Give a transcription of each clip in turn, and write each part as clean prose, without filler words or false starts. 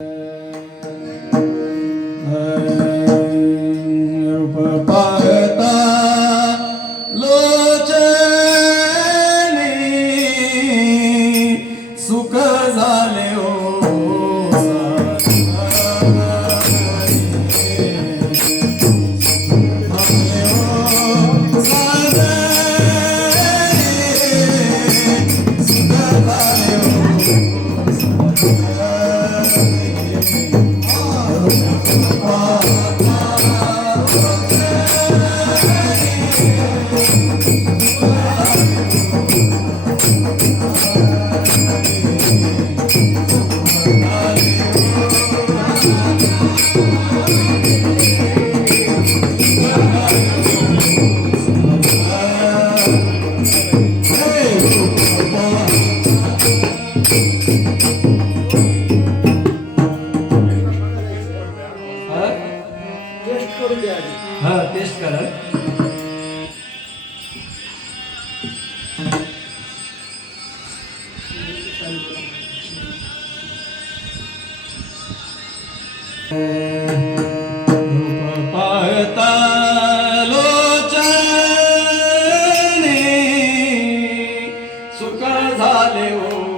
रूप पाहता लोचनी सुख झाले हो हा टेस्ट करा रूप पाहता लोचनी सुख झाले हो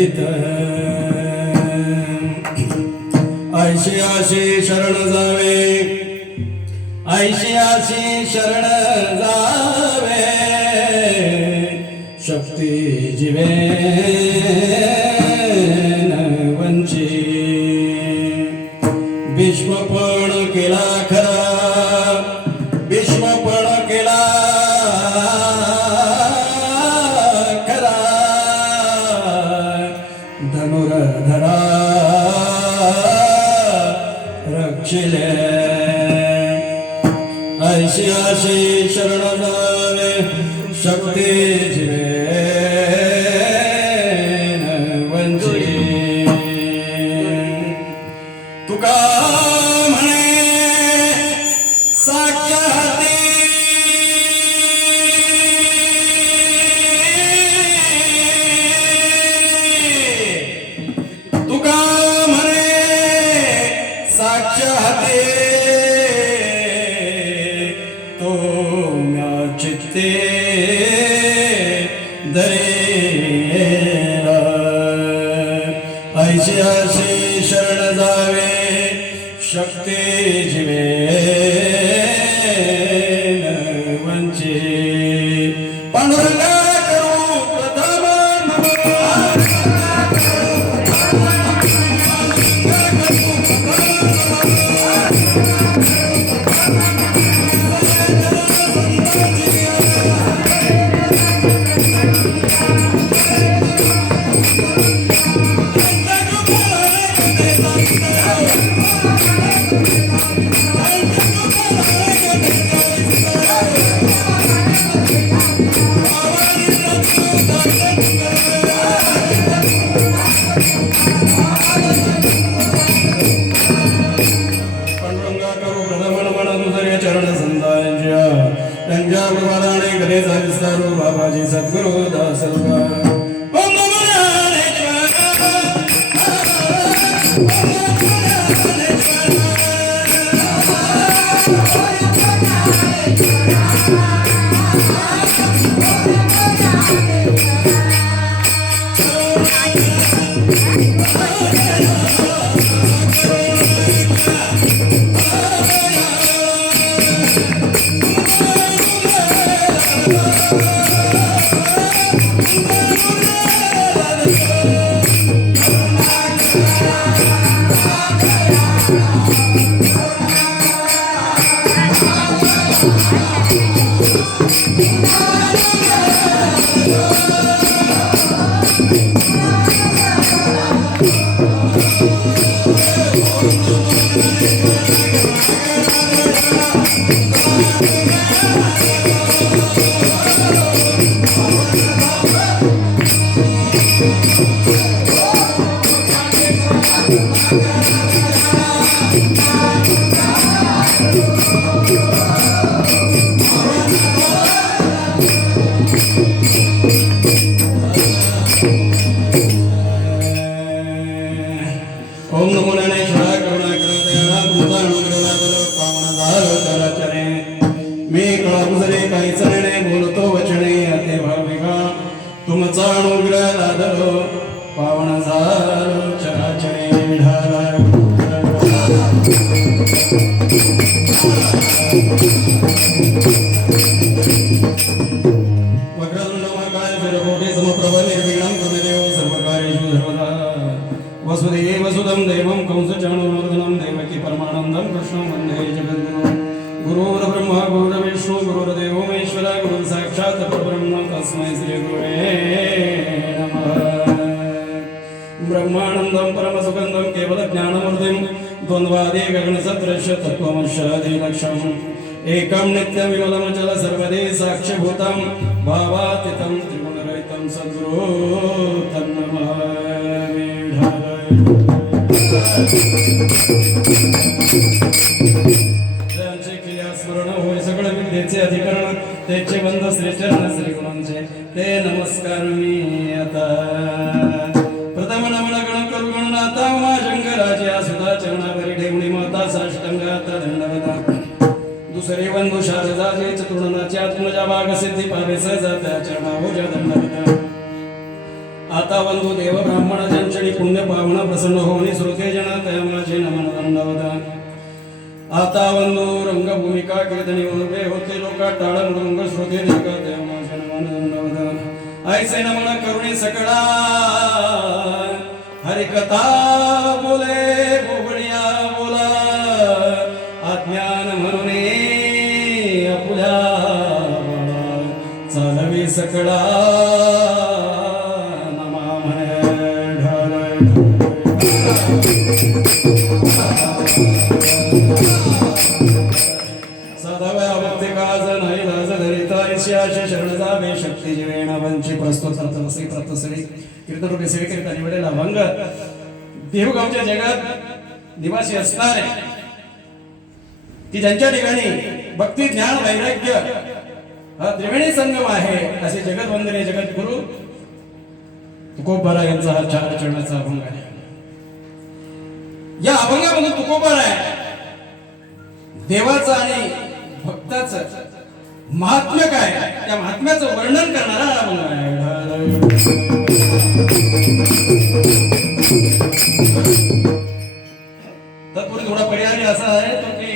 रहित ऐशी आशी शरण जावे ऐशी आशी शरण जावे शक्ती जीवे वंची भीष्मपण केला खरा भीष्मपण केला खरा धनुर्धरा रक्षिले ऐशी आशी शरण जावे शक्ती जीवे वंची तुका म्हणे साक्ष हाती तुका म्हणे साक्ष हाती तो म्या चित्ते दरेला ऐशी आशी शरण जावे शक्ती जीवे वंची पांडुरंगा करू प्रथम त्यांच्या प्रभावाने गणेशा विस्तारू बाबाजी सद्गुरु दास ओम नमो ज्ञानेश्वराय करुणाकरदयाळा भूतानुग्रहाकर पावनदार चराचरे मी कळाकुसरे काही चरणे बोलतो वचने अते भाविका तुमचा अनुग्रह लादलो पावन झालो चराचरे ढाला वक्रतुंड महाकाय सूर्यकोटि समप्रभ निर्विघ्नं कुरुदेव सर्वकार्येषु सर्वदा वसुदेव वसुदं देवं कंसचाणूरमर्दनं देवकी परमानन्दं कृष्णं वन्दे जगद्गुरुं गुरुर्ब्रह्मा गुरुर्विष्णु गुरुर्देवो महेश्वरः गुरुर्साक्षात् परब्रह्म तस्मै श्रीगुरुवे नमः ब्रह्मानन्दं परमसुगन्धं केवलज्ञानमूर्तिं द्वन्द्वादि गगनसदृश्य तत्त्वमशादिलक्षम् एकं नित्यविमलमचल सर्वदे साक्ष्यभूतं भावातीतं त्रिगुणरहितं सद्गुरो तन्नमामि ज्यांचे क्रिया स्मरण होय सगळ विद्येचे अधिकरण त्याचे बंध श्रेष्ठ श्री गुणांचे ते नमस्कार मी आता प्रथम नमन गण करू गणनाथा उमा शंकराचे सुधा चरणावरी ठेवणी माता साष्टांगात दंडवता दुसरे बंधू शारदाचे चतुर्णाचे आत्मजा भाग सिद्धी पावे सहजा त्या चरणाभोजा दंडवता आता बंधू देव ब्राह्मण जंचणी पुण्य पावना प्रसन्न होणे श्रोते जन तया माझे नमन दंडवदान. आता बंधू रंगभूमिका कीर्तनी उभे होते लोका टाळ मृदुंग श्रोते देखा तया माझे नमन दंडवदान. ऐसे नमन करुणी सकळा हरिकथा बोले बोबडिया बोला अज्ञान म्हणून आपुल्या चालवी सकळा नमा म्हणे ढाल. सदाव्या भक्ती काज नाही लाज धरिता ईश्याशी शरण जावे शक्ती जीवेना वंची प्रस्तुत रतनसी प्रतसरी कीर्तन सेवे करिता निवडलेला भंग देवगावच्या जगात निवासी असणारे की ज्यांच्या ठिकाणी भक्ती ज्ञान वैराग्य हा त्रिवेणी संगम आहे असे जगतवंदनीय जगद्गुरु तुकोबारा यांचा हा 4 चरणाचा अभंग आहे. या अभंगामधून तुकोबारा देवाचं आणि भक्ताचं महात्म्य काय त्या महात्म्याचं वर्णन करणारा अभंग आहे. तत्पूर्वी थोडा पर्याय असा आहे तो की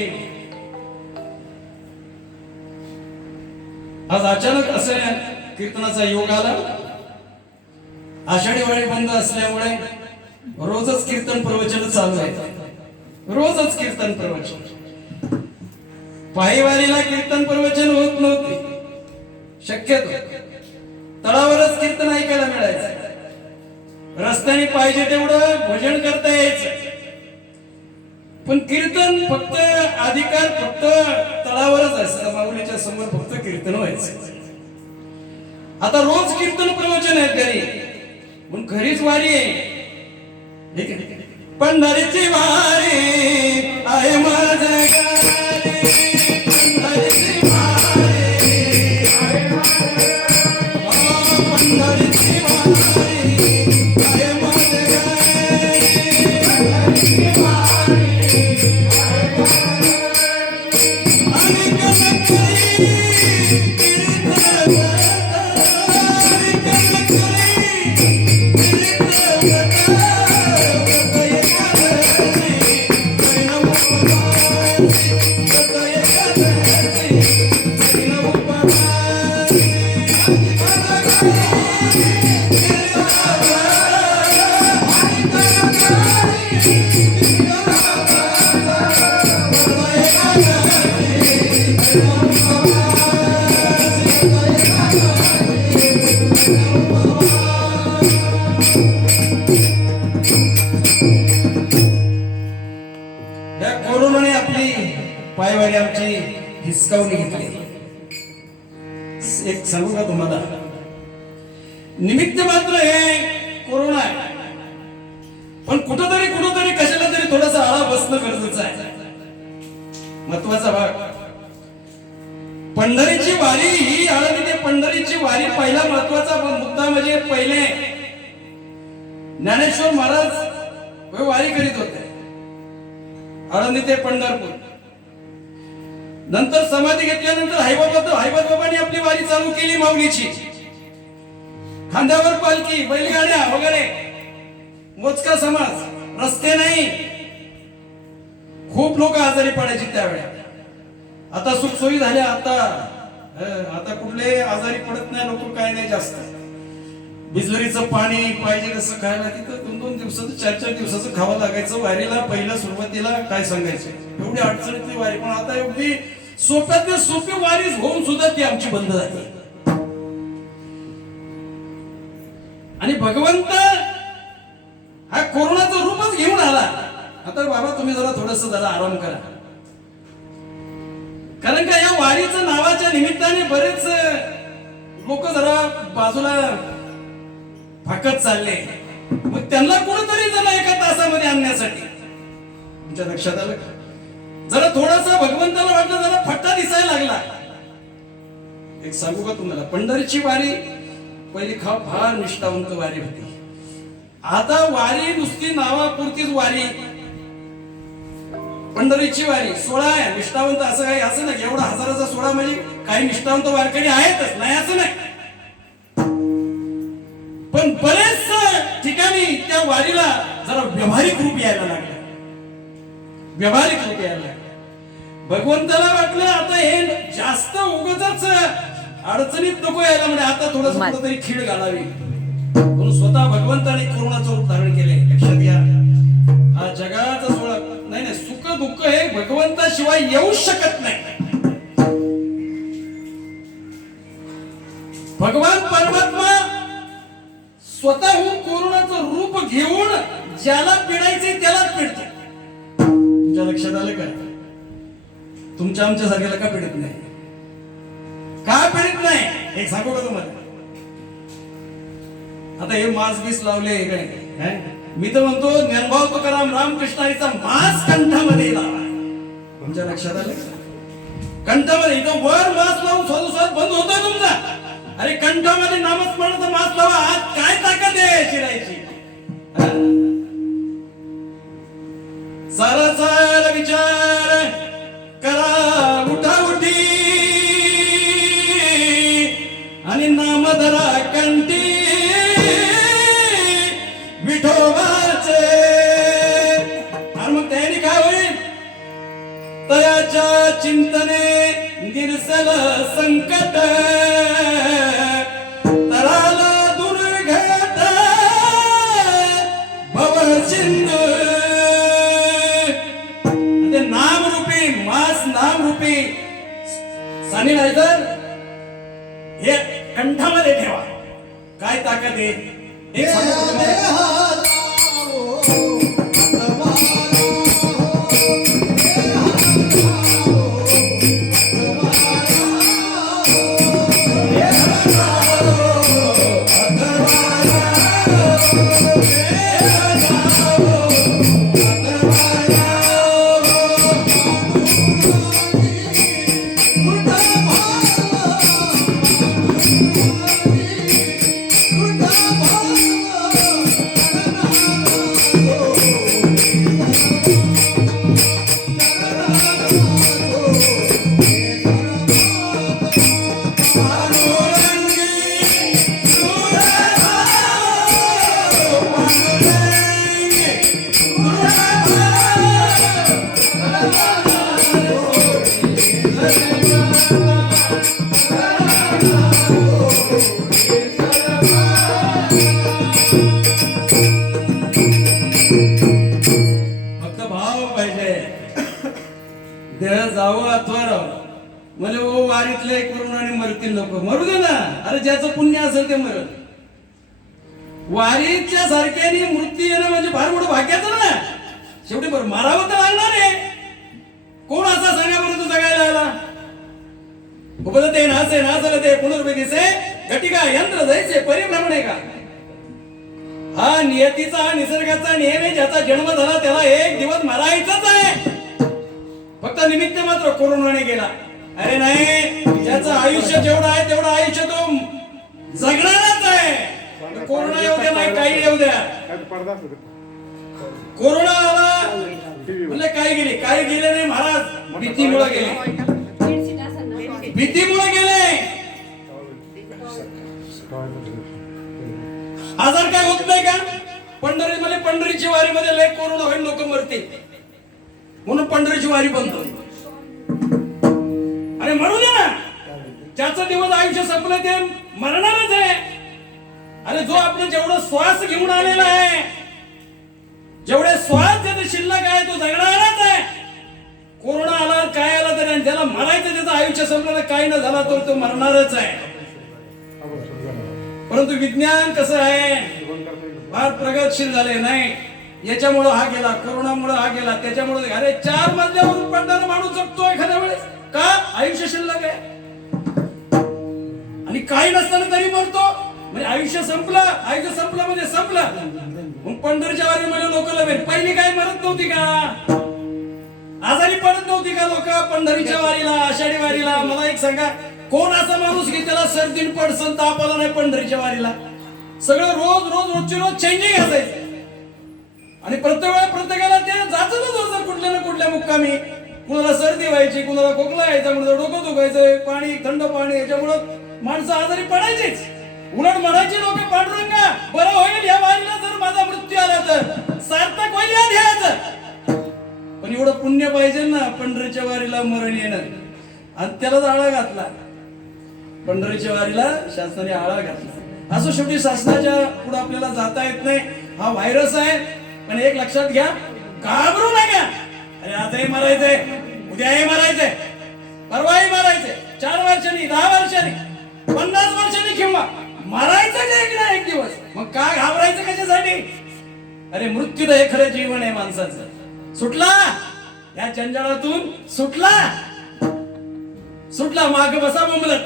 आज अचानक असे कीर्तनाचा योग आला. आषाढी वारी बंद असल्यामुळे रोजच कीर्तन प्रवचन चालू आहे. रोजच कीर्तन प्रवचन. पायवारीला कीर्तन प्रवचन होत नव्हते. शक्यतो तळावरच कीर्तन ऐकायला मिळायचं. रस्त्याने पाहिजे तेवढं भजन करता यायचं. पण कीर्तन फक्त अधिकार फक्त तळावरच असतं. माऊलीच्या समोर फक्त कीर्तन व्हायचं. आता रोज कीर्तन प्रवचन आहे घरी. पण घरीच वारी आहे. पंढरीची वारी आहे माझ्या पायवारी आमची हिसकावून घेतली. एक सांगू का तुम्हाला निमित्त मात्र हे कोरोना आहे. पण कुठंतरी कशाला तरी थोडासा आळा बसणं गरजेचं आहे. महत्वाचा भाग पंढरीची वारी ही आळंदी ते पंढरीची वारी पहिला महत्वाचा मुद्दा म्हणजे पहिले ज्ञानेश्वर महाराज वारी करीत होते आळंदी ते पंढरपूर. नंतर समाधी घेतल्यानंतर हैबत बाबांनी आपली वारी चालू केली माऊलीची. खांद्यावर पालखी बैलगाड्या वगैरे मोजका समाज रस्ते नाही. खूप लोक आजारी पडायची त्यावेळेला. आता सुखसोयी झाल्या. आता कुठले आजारी पडत नाही लोक. काय नाही जास्त. बिजलरीचं पाणी पाहिजे तसं खायला तिथं 2-2 दिवसाचं 4-4 दिवसाचं खावं लागायचं. वारीला पहिल्या सुरुवातीला काय सांगायचं एवढी अडचणीतली वारी. पण आता एवढी सोप्यातली सोपी वारी होऊन सुद्धा ती आमची बंद झाली. आणि भगवंत हा कोरोनाचं रूपच घेऊन आला. आता बाबा तुम्ही जरा आराम करा. कारण का या वारीचं नावाच्या निमित्ताने बरेच लोक जरा बाजूला फाकत चालले. मग त्यांना कुठेतरी जरा एका तासामध्ये आणण्यासाठी तुमच्या लक्षात आलं. जरा थोडासा भगवंताला वाटलं जरा फट्टा दिसायला लागला. एक सांगू का तुम्हाला पंढरीची वारी पहिली फार निष्ठावंत वारी होती. आता वारी नुसती नावापुरतीच वारी. पंढरीची वारी 16 आहे. निष्ठावंत असं काही असं नाही एवढा हजाराचा 16 म्हणजे काही निष्ठावंत वारकरी आहेतच नाही असं नाही. पण बरेच ठिकाणी त्या वारीला जरा व्यावहारिक रूप यायला लागलं. व्यावहारिक रूप यायला लागलं. भगवंताला वाटलं आता हे जास्त उगाचच अडचणीत नको यायला, म्हणजे आता थोडस कुठंतरी खीड घालावी म्हणून स्वतः भगवंताने कोरोनाचं रूप धारण केले. लक्षात घ्या, हा जगाचा सोहळा नाही नाही, सुख दुःख हे भगवंताशिवाय येऊ शकत नाही. भगवान परमात्मा स्वतःहून कोरोनाचं रूप घेऊन ज्याला पिडायचे त्यालाच पिडतो. तुमच्या लक्षात आलं का? तुमच्या आमच्या सारख्याला का पिडत नाही? का पिडत नाही एक सांगू का तुम्हाला? आता हे मास्क बीस लावले काय, मी तर म्हणतो ज्ञानभाव तुकाराम रामकृष्णाचा मास्क कंठामध्ये लावा. तुमच्या लक्षात आलं? कंठामध्ये इथं वर मास्क लावून स्वादुस्वाद बंद होतोय तुमचा. अरे कंठामध्ये नामस्मरणाचा मास्क लावा. आज काय ताकद आहे शिरायची? सारा सारा विचार करा उठा उठी आणि नामधरा कंठी विठोबाचे. आणि मग त्याने काय होईल? तयाच्या चिंतने निरसल संकट तराला दुर्घट भव सिंधू. ते नामरूपी मास नामरूपी सॅनिटायझर हे कंठामध्ये ठेवा. काय ताकद आहे एक सांगतो. जावं अथवा राहावं म्हणजे ओ वारीतले कोरोनाने मरतील लोक मरू दे ना. अरे ज्याचं पुण्य असेल ते मरत. वारीच्या सारख्याने मृत्यू येणं म्हणजे फार मोठं भाग्याचं ना. शेवटी बरं मारावं तर लागणार आहे. कोण असा सांगा बरं तू जगायला आला? उपदते नाचे नाचलते पुनर्विधिसे घटिका यंत्र जैसे परिभ्रमणे का. हा नियतीचा निसर्गाचा नियम आहे. ज्याचा जन्म झाला त्याला एक दिवस मरायचाच आहे. फक्त निमित्त मात्र कोरोनाने गेला. अरे नाही, ज्याचं आयुष्य जेवढं आहे तेवढं आयुष्य तो जगणारच आहे. कोरोना येऊ द्या नाही काही येऊ द्या. कोरोना आला म्हणजे काही गेले काही गेले नाही महाराज. भीतीमुळे गेले. भीतीमुळे गेले. आजार काय होत नाही का? पंढरीमध्ये पंढरीची वारीमध्ये लय कोरोना होईल लोक मरतील म्हणून पंढरीची वारी बंद. अरे मरू दे ना. ज्याचा दिवस आयुष्य संपलं ते मरणारच आहे. अरे जो आपण जेवढं श्वास घेऊन आलेला आहे जेवढे श्वास ज्याचे शिल्लक आहे तो जगणारच आहे. कोरोना आला काय आला तरी ज्याला मरायचं त्याचं आयुष्य संपलं काही न झाला तर तो मरणारच आहे. परंतु विज्ञान कसं आहे फार प्रगतशील झाले नाही. याच्यामुळे हा गेला कोरोनामुळे हा गेला त्याच्यामुळे. अरे 4 मजल्यावरून पडणारा माणूस जगतो एखाद्या वेळेस का? आयुष्य शिल्लक आहे आणि काही नसताना तरी मरतो म्हणजे आयुष्य संपलं. आयुष्य संपलं म्हणजे संपलं. मग पंढरीच्या वारीमध्ये लोक पहिली काय मरत नव्हती का? आजारी पडत नव्हती का लोक पंढरीच्या वारीला आषाढी वारीला? मला एक सांगा कोण असा माणूस की त्याला सर्दी पडसन ताप आला नाही पंढरीच्या वारीला? सगळं रोजची रोज चेंजिंग असायचं आणि प्रत्येकाला ते जातच होतं कुठल्या ना कुठल्या मुक्कामी. कुणाला सर्दी व्हायची कुणाला खोकला यायचा कुणाला डोकं दुखायचं पाणी थंड पाणी याच्यामुळं माणसं आजारी पडायचीच. उलट म्हणायचे लोक पांडुरंगा बरं होईल या वारीला जर माझा मृत्यू आला तर सार्थक होईल या ध्येयाचं. पण एवढं पुण्य पाहिजे ना पंढरीच्या वारीला मरण येणं, आणि त्यालाच आळा घातला. पंढरीच्या वारीला शासनाने आळा घातला. असं शेवटी शासनाच्या पुढे आपल्याला जाता येत नाही. हा व्हायरस आहे, पण एक लक्षात घ्या, घाबरू नका. अरे आजही मारायचंय, उद्याही मारायचंय, परवाही मारायचंय, 4 वर्षांनी, 10 वर्षांनी, 50 वर्षांनी किंवा मारायचं का एक दिवस. मग काय घाबरायचं कशासाठी? अरे मृत्यू तर हे खरं जीवन आहे माणसाचं. सुटला या जंजाळातून, सुटला माग बसा बोंबलत.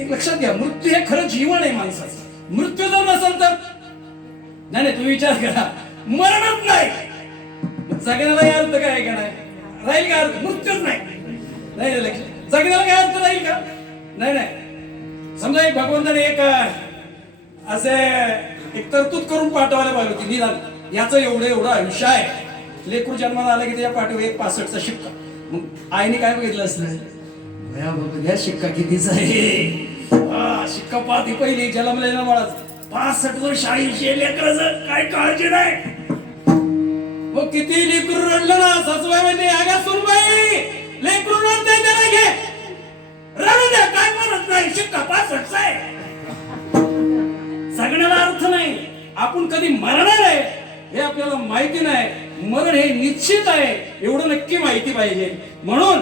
एक लक्षात घ्या, मृत्यू हे खरं जीवन आहे माणसाचं. मृत्यू जर नसेल तर नाही, तुम्ही विचार करा, मरणच नाही, जगण्याला अर्थ काय का नाही राहील का? अर्थ मृत्यूच नाही, लक्षात जगण्याला काय अर्थ राहील का? नाही. समजा एक भगवंताने एक असे एक तरतूद करून पाठवायला पाहिजे होती, निदान याचं एवढं आयुष्य आहे, लेकरू जन्माला आलं की त्याच्या पाठीवर एक 65चा शिक्का. मग आईने काय बघितलं असलं, या शिक्का कितीचा आहे? शिक्का पाहती पहिली जन्मलेल्या बाळाच 65 वर्ष आयुष्य, लेकराचं काय काळजी नाही. मग किती लेकरू रडलं ना, सासूबाई म्हणजे आगा सुनबाई लेकरू रडते त्याला घे, रडू द्या, काय म्हणत नाही, शिक्का 65चा आहे. जगण्याला अर्थ नाही, आपण कधी मरणार आहे हे आपल्याला माहिती नाही. मरण हे निश्चित आहे एवढं नक्की माहिती पाहिजे. म्हणून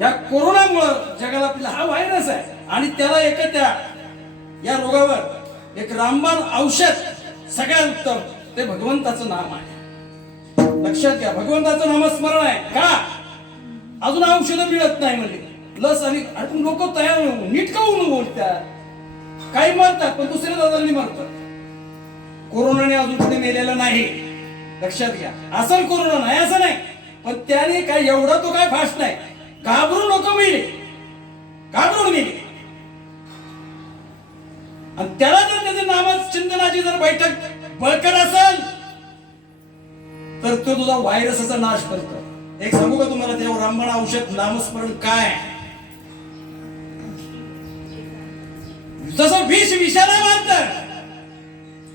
या कोरोनामुळं जगाला आपला हा व्हायरस आहे, आणि त्याला त्या या रोगावर एक रामबाण औषध सगळ्यात उत्तम ते भगवंताचं नाम आहे. लक्षात घ्या, भगवंताचं नामस्मरण आहे का? अजून औषध मिळत नाही म्हणजे लस, आणि लोक तयार नीट का होऊन बोलतात, काही मरतात पण दुसऱ्या दादांनी मरतात. कोरोनाने अजून कुठे मेलेलं नाही, लक्षात घ्या. असं कोरोना नाही असं नाही, पण त्याने काय एवढा तो काय फास्ट नाही. घाबरून लोक मेले, घाबरून गेले. आणि त्याला जर त्याचे नामचिंतनाची जर बैठक बळकट असेल तर तो तुझा व्हायरसचा नाश करतो. एक सांगू का तुम्हाला, ते रामबाण औषध नामस्मरण काय? जसं विष विषाला मारत,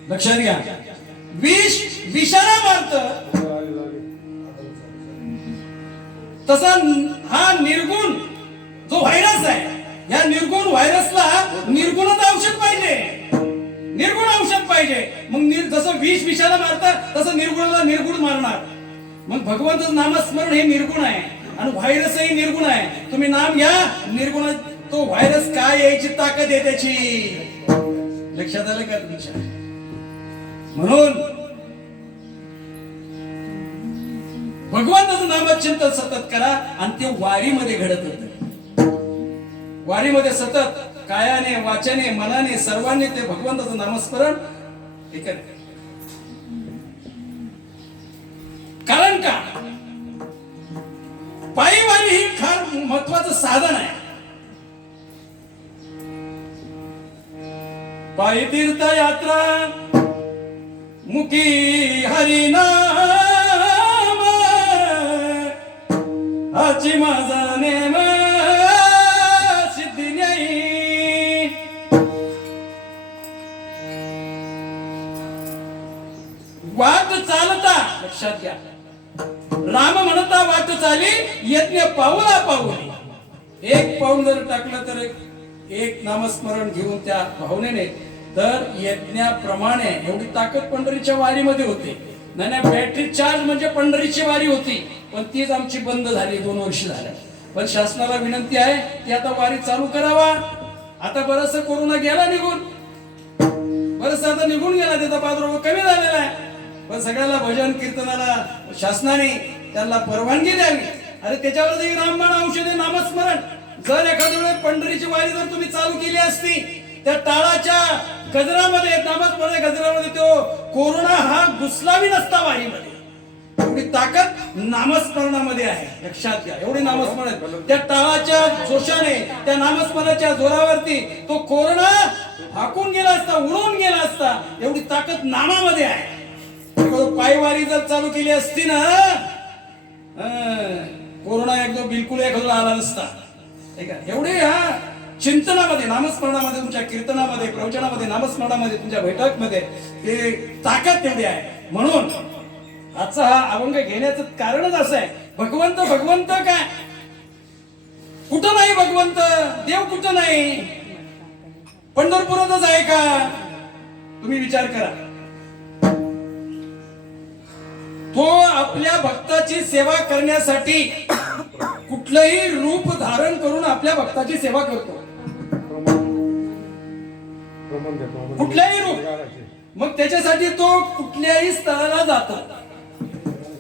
लक्षात घ्या, विष विषाला मारत, तसा हा निर्गुण जो व्हायरस आहे, या निर्गुण व्हायरसला निर्गुणच औषध पाहिजे, निर्गुण औषध पाहिजे. मग जसं विष विषाला मारतात तसं निर्गुणाला निर्गुण मारणार. मग भगवंताचं नामस्मरण हे निर्गुण आहे, आणि व्हायरसही निर्गुण आहे. तुम्ही नाम घ्या, निर्गुण तो व्हायरस काय यायची ताकद आहे त्याची. लक्षात आलं का तुमच्या? म्हणून भगवंताचं नामचिंतन सतत करा, आणि ते वारीमध्ये घडत होतं. वारीमध्ये सतत कायाने, वाचाने, मनाने, सर्वांनी ते भगवंताचं नामस्मरण हे करा. कारण का? पायीवारी ही फार महत्वाचं साधन आहे. पायी तीर्थ यात्रा मुखी हरिनाम हाची माझा नेम सिद्धी नाही. वाट चालता, लक्षात घ्या, राम म्हणता वाट चाली यज्ञ पाऊला पाऊली. एक पाऊल जर टाकलं तर एक नामस्मरण घेऊन त्या भावनेने, तर यज्ञाप्रमाणे एवढी ताकद पंढरीच्या वारीमध्ये होते. नाही बॅटरी चार्ज म्हणजे पंढरीची वारी होती, पण तीच आमची बंद झाली 2 वर्ष झाले. पण शासनाला विनंती आहे की आता वारी चालू करावा. आता बरंचसं कोरोना गेला निघून, बरंचसं आता निघून गेला, त्याचा प्रादुर्भाव कमी झालेला आहे. पण सगळ्याला भजन कीर्तनाला शासनाने त्यांना परवानगी द्यावी. अरे त्याच्यावर रामबाण औषधे नामस्मरण. जर एखाद्या वेळेस पंढरीची वारी जर तुम्ही चालू केली असती, त्या टाळाच्या गजरामध्ये, नामस्मरण गजरामध्ये तो कोरोना हा घुसलावी नसता वारीमध्ये. एवढी ताकद नामस्मरणामध्ये आहे, लक्षात घ्या. एवढी नामस्मरण, त्या टाळाच्या जोशाने, त्या नामस्मरणाच्या जोरावरती तो कोरोना हाकून गेला असता, उडून गेला असता. एवढी ताकद नामामध्ये आहे. पायवारी जर चालू केली असती ना, कोरोना एकदम बिलकुल एखादा आला नसता. एवढे चिंतनामध्ये, नामस्मरणामध्ये, तुमच्या कीर्तनामध्ये, प्रवचनामध्ये, नामस्मरणामध्ये, तुमच्या बैठकमध्ये ते ताकद तेवढी आहे. म्हणून आजचा हा अभंग घेण्याचं कारणच असं आहे. भगवंत भगवंत काय कुठं नाही, भगवंत देव कुठं नाही, पंढरपुरातच आहे का? तुम्ही विचार करा. तो आपल्या भक्ताची सेवा करण्यासाठी कुठलंही रूप धारण करून आपल्या भक्ताची सेवा करतो. कुठल्याही रूप. मग त्याच्यासाठी तो कुठल्याही स्थळाला जातो,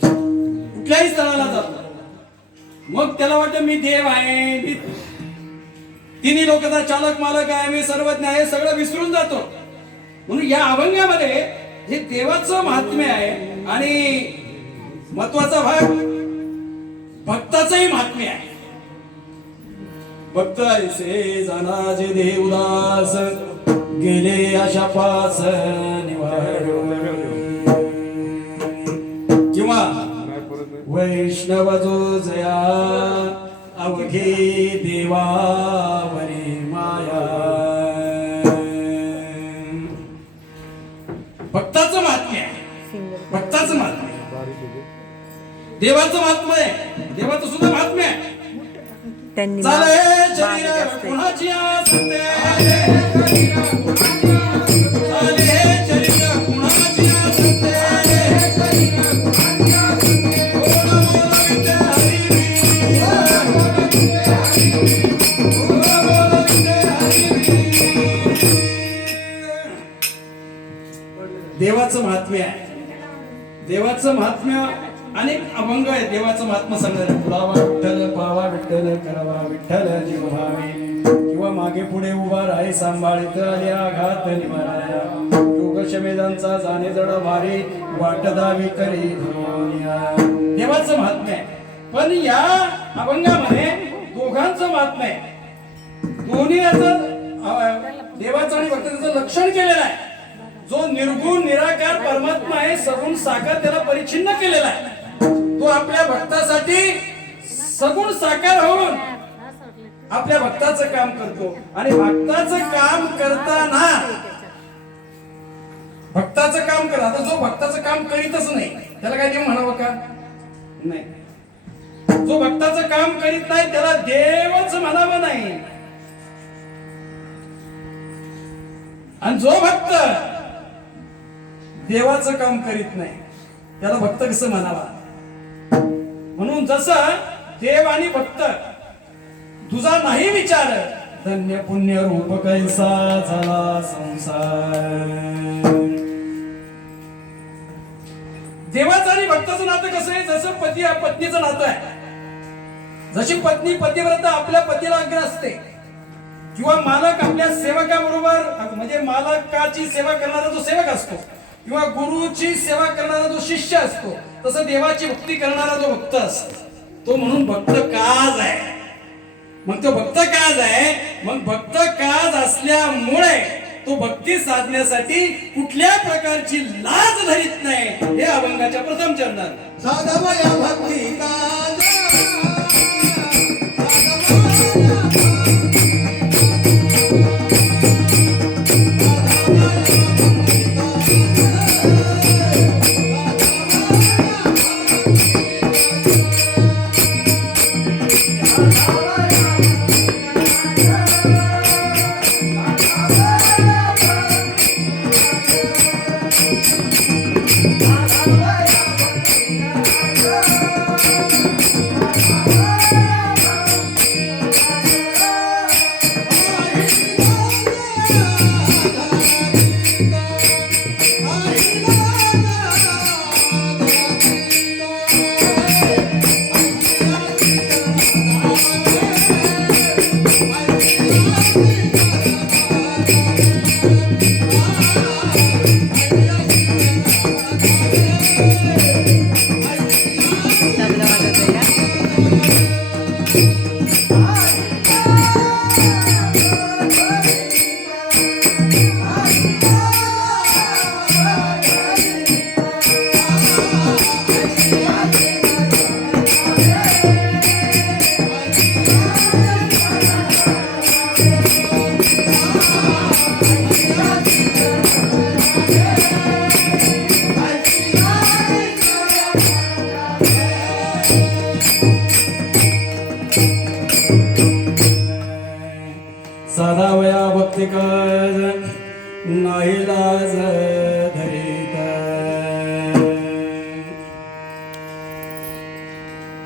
कुठल्याही स्थळाला जातो. मग त्याला वाटतं मी देव आहे, मी तिन्ही लोकांचा चालक मालक आहे, मी सर्वज्ञ आहे, सगळं विसरून जातो. म्हणून या अभंगामध्ये हे देवाचं महात्म्य आहे आणि महत्वाचा भाग भक्ताचंही महात्म्य आहे. भक्त ऐसे जाना जे देवदास गेले अशा पास किंवा वैष्णव जो जया अवघे देवावरी माया. भक्ताचं महात्म्य आहे, भक्ताचं महात्म्य, देवाचं महात्म्य आहे, देवाचं सुद्धा महात्म्य आहे. चाले शरीर कुणाची असते, चाले शरीर कुणाची असते, देवाचं महात्म्य आहे. देवाचं महात्म्य अनेक अभंग आहे. देवाचं महात्म्य सांगणार, फुलावा विठ्ठल, पावा विठ्ठल, करावा विठ्ठल जीव भावे, किंवा मागे पुढे उभा राहे सांभाळित आले आघात निवाराया, योग शमेदांचा जाणे जड भारी वाट दावी करी धोनिया. देवाचं महात्म्य आहे. पण या अभंगामध्ये दोघांचं महात्म्य आहे. दोन्ही देवाचं आणि भक्ताचं लक्षण केलेलं आहे. जो निर्गुण निराकार परमात्मा आहे, सगुण साकार त्याला परिच्छिन्न केलेला आहे. तो आपल्या भक्तासाठी सगुण साकार होऊन आपल्या भक्ताचं काम करतो. आणि भक्ताचं काम करताना भक्ताचं काम करा. आता जो भक्ताचं काम करीतच नाही त्याला काय देव म्हणावं का? नाही. जो भक्ताचं काम करीत नाही त्याला देवच म्हणावं नाही. आणि जो भक्त देवाचं काम करीत नाही त्याला भक्त कसं म्हणावा? म्हणून जसं देव आणि भक्त तुझा नाही विचार, धन्य पुण्य रूप कैसा झाला संसार. देवाचं आणि भक्ताचं नातं कसं आहे? जसं पती पत्नीचं नातं आहे. जशी पत्नी पतिव्रता आपल्या पतीला अग्र असते, किंवा मालक आपल्या सेवकाबरोबर, म्हणजे मालकाची सेवा करणारा जो सेवक असतो, किंवा गुरुची सेवा करणारा जो शिष्य असतो, तसं देवाची भक्ती करणारा जो भक्त असतो तो म्हणून भक्त काज आहे. मग तो भक्त काज आहे. मग भक्त काज असल्यामुळे तो भक्ती साधण्यासाठी कुठल्या प्रकारची लाज धरीत नाही. हे अभंगाच्या प्रथम चरणात साधवया भक्ती काज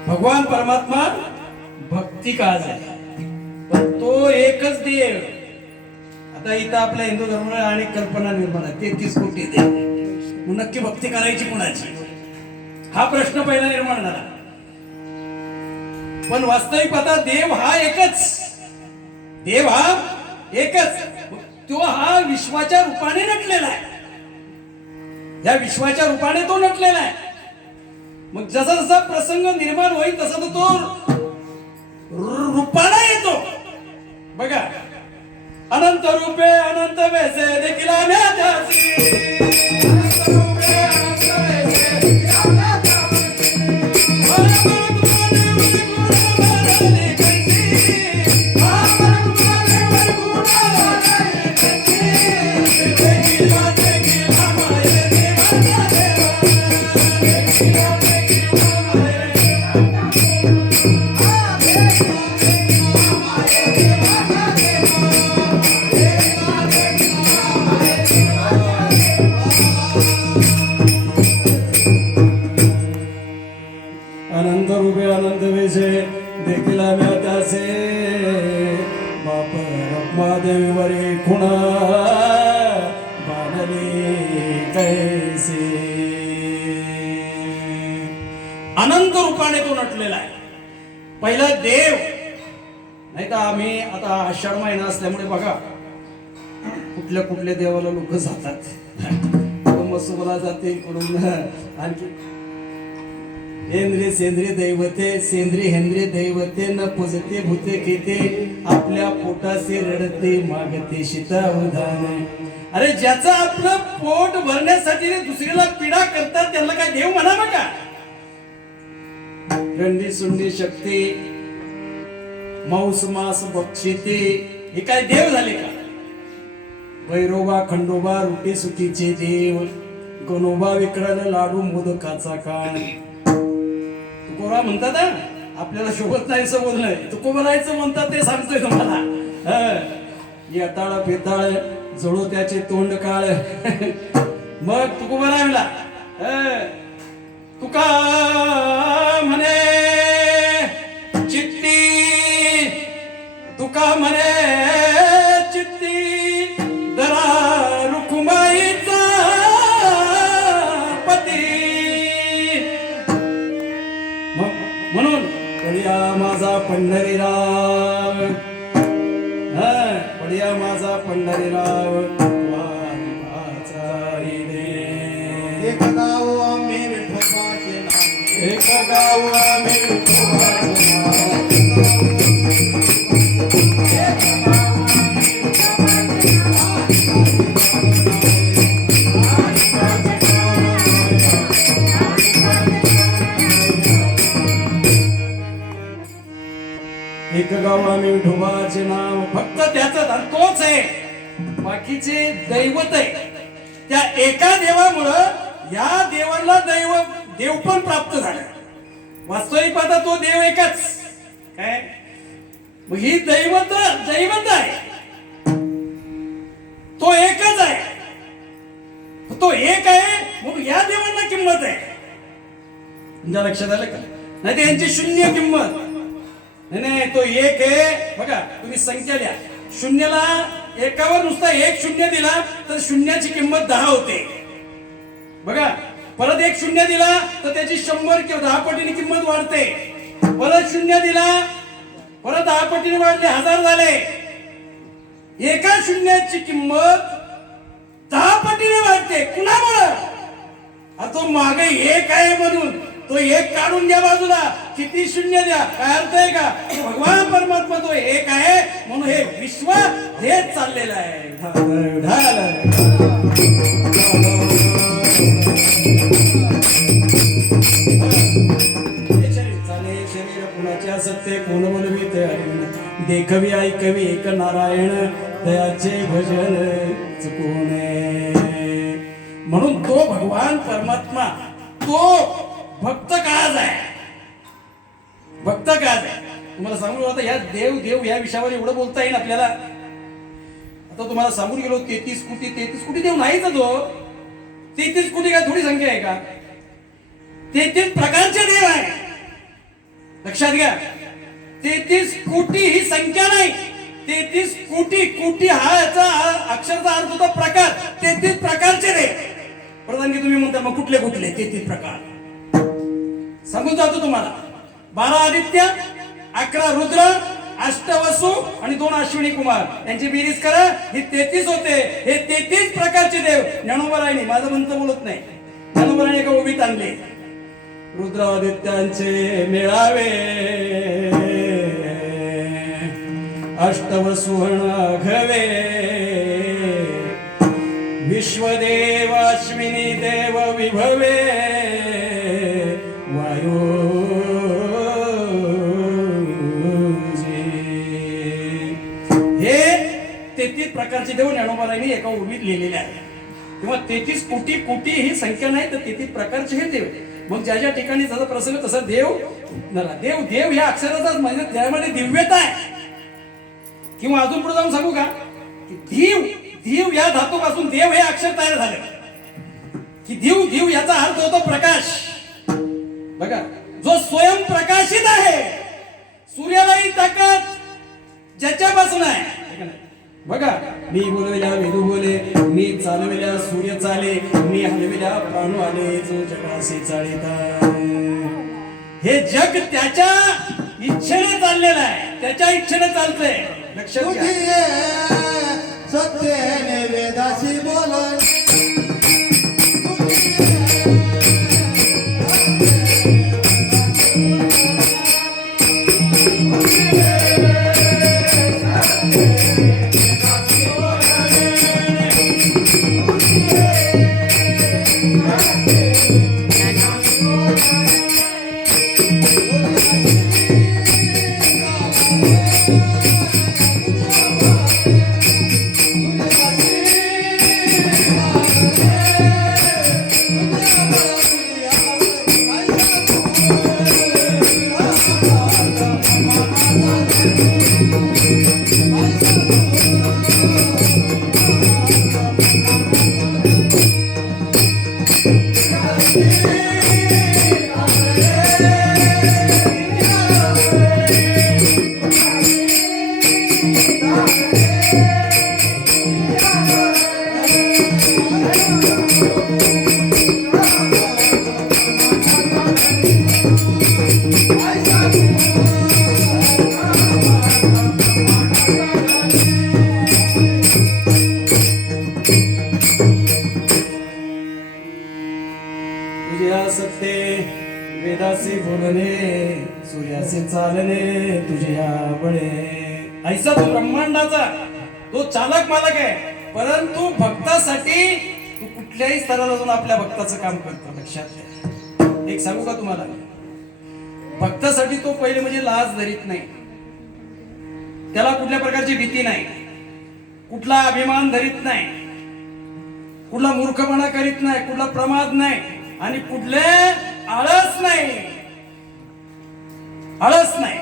भगवान परमात्मा भक्ती काज आहे, पण तो एकच देव. आता इथं आपल्या हिंदू धर्माला अनेक कल्पना निर्माण आहे. 33 कोटी देव, मग नक्की भक्ती करायची कोणाची, हा प्रश्न पहिला निर्माण झाला. पण वास्तविक आता देव हा एकच, देव हा एकच. तो हा विश्वाच्या रूपाने नटलेला आहे, या विश्वाच्या रूपाने तो नटलेला आहे. मग जसा जसा प्रसंग निर्माण होईल तसा तो रूपाने येतो. बघा, अनंत रूपे अनंत वेसे देखील आम्हा त्यासी. अनंत रूपे अनंत वेसे देखील आम्हा त्यासी. अनंत रूपे अनंत वेशे देखील आम्हा त्याचे. बाप रखमादेवी वरी खुणा बांधली कैसे. अनंत रूपाने तो नटलेला आहे. पहिला देव, नाही तर आम्ही आता आषाढ महिना असल्यामुळे बघा कुठल्या कुठल्या देवाला लोक जातात. मसुबला जाते, कडून आणखी हेंद्रे सेंद्रिय दैवते सेंद्रिय हेंद्रिय दैवते न पूजते भूते घेते. आपल्या पोटासे रडते मागते सीता उधान. अरे ज्याचं आपलं पोट भरण्यासाठी दुसरीला पीडा करतात त्यांना काय देव म्हणावं का? रंडी सुंडी शक्ती मांस मास बक्षिते, हे काय देव झाले का? भैरोबा खंडोबा रुटी सुटीचे देव. गणोबा विकराला लाडू मोदकाचा कान. तुकोबा म्हणतात आपल्याला शोभत नाही असं बोलणं, तुकोबरायचं म्हणतात ते सांगतोय तुम्हाला. येताळ फेताळ जळू त्याचे तोंड काळ. मग तुकोबा म्हणला, तुका म्हणे चित्ती, तुका म्हणे चित्ती दरा रुक्माईचा पती. म्हणून पडिया माझा पंढरीराव, पडिया माझा पंढरीराव एक गाव आम्ही विठोबाचे नाव. एक गाव आम्ही विठोबाचे नाव. एक गाव आम्ही विठोबाचे नाव. फक्त त्याचं तोच आहे, बाकीचे दैवत आहे. त्या एका देवामुळं या देवाला देव पण प्राप्त झाला. वास्तविक पाहता तो देव एकच काय, मग ही दैवत आहे, तो एकच आहे. तो एक आहे मग या देवांना किंमत आहे. तुमच्या लक्षात आलं का? नाही तर यांची शून्य किंमत. नाही तो एक आहे. बघा तुम्ही संख्या द्या, शून्याला एकावर नुसता एक शून्य दिला तर शून्याची किंमत 10 होते. बघा परत एक शून्य दिला तर त्याची 100 किंवा 10 पटीने किंमत वाढते. परत शून्य दिला, परत 10 पटीने वाढले, 1000 झाले. एका शून्याची किंमत 10 पटीने वाढते. कुणामुळं? तो मागे एक आहे म्हणून. तो एक काढून द्या बाजूला, किती शून्य द्या, काय अर्थ आहे का? भगवान परमात्मा तो एक आहे म्हणून हे विश्व हेच चाललेलं आहे. शरीर कुणाचे असते कोण बोलविते, देखवी ऐकवी एक नारायण दयाचे भजन चुकूने. म्हणून तो भगवान परमात्मा तो भक्त काज आहे. भक्त काज आहे. तुम्हाला सांगू आता या देव या विषयावर एवढं बोलता येईल आपल्याला. आता तुम्हाला सांगून गेलो 33 कोटी देव नाहीच. तो 33 कोटी काय थोडी संख्या आहे का? 33 प्रकारचे देव आहे. लक्षात घ्या, 33 कोटी ही संख्या नाही, 33 कोटी. कोटी हा याचा अक्षरचा अर्थ होता प्रकार. 33 प्रकारचे रे प्रधान की तुम्ही म्हणता मग कुठले कुठले 33 प्रकार सांगून जातो तुम्हाला. 12 आदित्य, 11 रुद्र, 8 वसु आणि 2 अश्विनी कुमार यांची बेरीज करा, हे 33 होते. हे 33 प्रकारचे देव ज्ञानोबरायने, माझं म्हणतं बोलत नाही, ज्ञानोबरायने एका उभीत आणले. रुद्रादित्यांचे मेळावे, अष्टवसुहण घवे, विश्वदेव अश्विनी देव विभवे, हे 33 प्रकारचे देव ज्ञानोबारायांनी एका ओळीत लिहिलेले आहे. किंवा 33 कोटी. कोटी ही संख्या नाही तर 33 प्रकारचे हे देव. मग ज्या ज्या ठिकाणी जसा प्रसंग तसा देव देव देव या अक्षराचा म्हणजे त्यामध्ये दिव्यता आहे. किंवा अजून पुढे जाऊन सांगू का की धीव, धीव या धातूपासून देव हे अक्षर तयार झाले. की धीव, धीव याचा अर्थ होतो प्रकाश. बघा, जो स्वयंप्रकाशित आहे, सूर्यालाही ताकद ज्याच्यापासून आहे. बघा, मी बोलविल्या वेदू बोले, मी चालविल्या सूर्य चाले, मी हलविल्या प्राणू आले, जो जगाशी चालिता. हे जग त्याच्या इच्छेने चाललेलं आहे, त्याच्या इच्छेने चालतंय. लक्षात घ्या, सत्तेने वेदाशी बोल, वेदासी बोलणे, सूर्याचे चालणे, तुझ्या बळे. ऐसा तो ब्रह्मांडाचा तो चालक मालक आहे. परंतु भक्तासाठी तू कुठल्याही स्तराला जाऊन आपल्या भक्ताचं काम करतो. लक्षात घ्या, एक सांगू का तुम्हाला, भक्तासाठी तो पहिले म्हणजे लाज धरीत नाही, त्याला कुठल्या प्रकारची भीती नाही, कुठला अभिमान धरीत नाही, कुठला मूर्खपणा करीत नाही, कुठला प्रमाद नाही आणि कुठले आळस नाही. आळस नाही,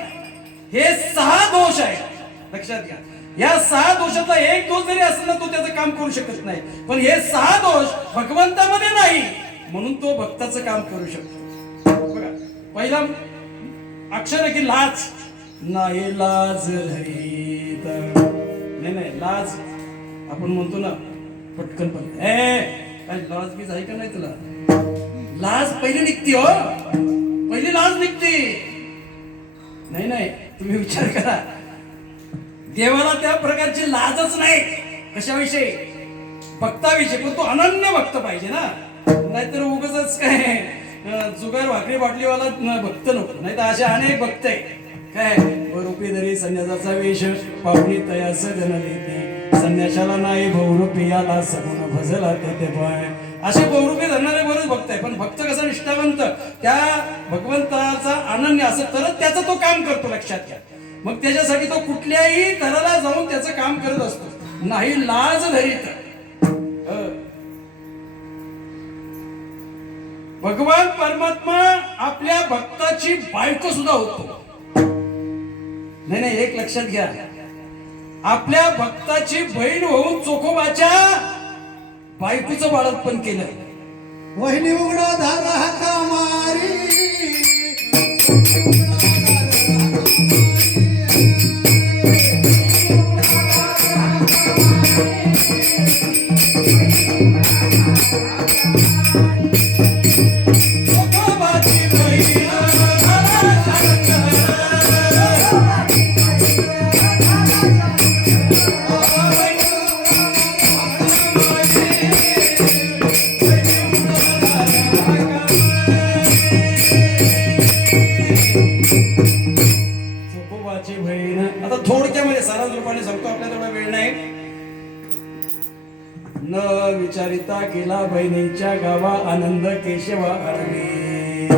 हे 6 दोष आहेत. लक्षात घ्या, या 6 दोषातला एक दोष जरी असला तो त्याचं काम करू शकत नाही. पण हे 6 दोष भगवंतामध्ये नाही, म्हणून तो भक्ताचं काम करू शकतो. बघा, पहिला अक्षर आहे की लाज. नाही लाज धरीत, नाही नाही लाज आपण म्हणतो ना पटकन पण, काय लाज बीज आहे का नाही तुला? लाज पहिली निघते हो, पहिली लाज निघते. नाही नाही, तुम्ही विचार करा, देवाला त्या प्रकारची लाजच नाही. कशाविषयी? भक्ताविषयी. पण तो अनन्य भक्त पाहिजे ना, नाहीतर उगाच काय जुगार भाकरी बाटलीवाला भक्त नको. नाही तर असे अनेक भक्त आहे. काय बहुरूपी धरी संन्यासाचा वेश, पाहुणी तयास जन देते, संन्याशाला नाही बहुरूपी याला सगुण भजला ते पाय. असे बहुरूपी धरणारे बरेच भक्त आहे. पण भक्त कसा निष्ठावंत, त्या भगवंताचा अनन्य असं तरच त्याचं तो काम करतो. लक्षात घ्या, मग त्याच्यासाठी तो कुठल्याही थराला जाऊन त्याचं काम करत असतो. नाही लाज धरीत. भगवान परमात्मा आपल्या भक्ताची बायको सुद्धा होतो. नाही नाही, एक लक्षात घ्या, आपल्या भक्ताची बहीण होऊन चोखोबाच्या बायकोचं बाळंतपण केलं. वहिनी उघडा धारा हाका मारी, करिता गेला बहिणीच्या गावा आनंद केशवा हरवीत.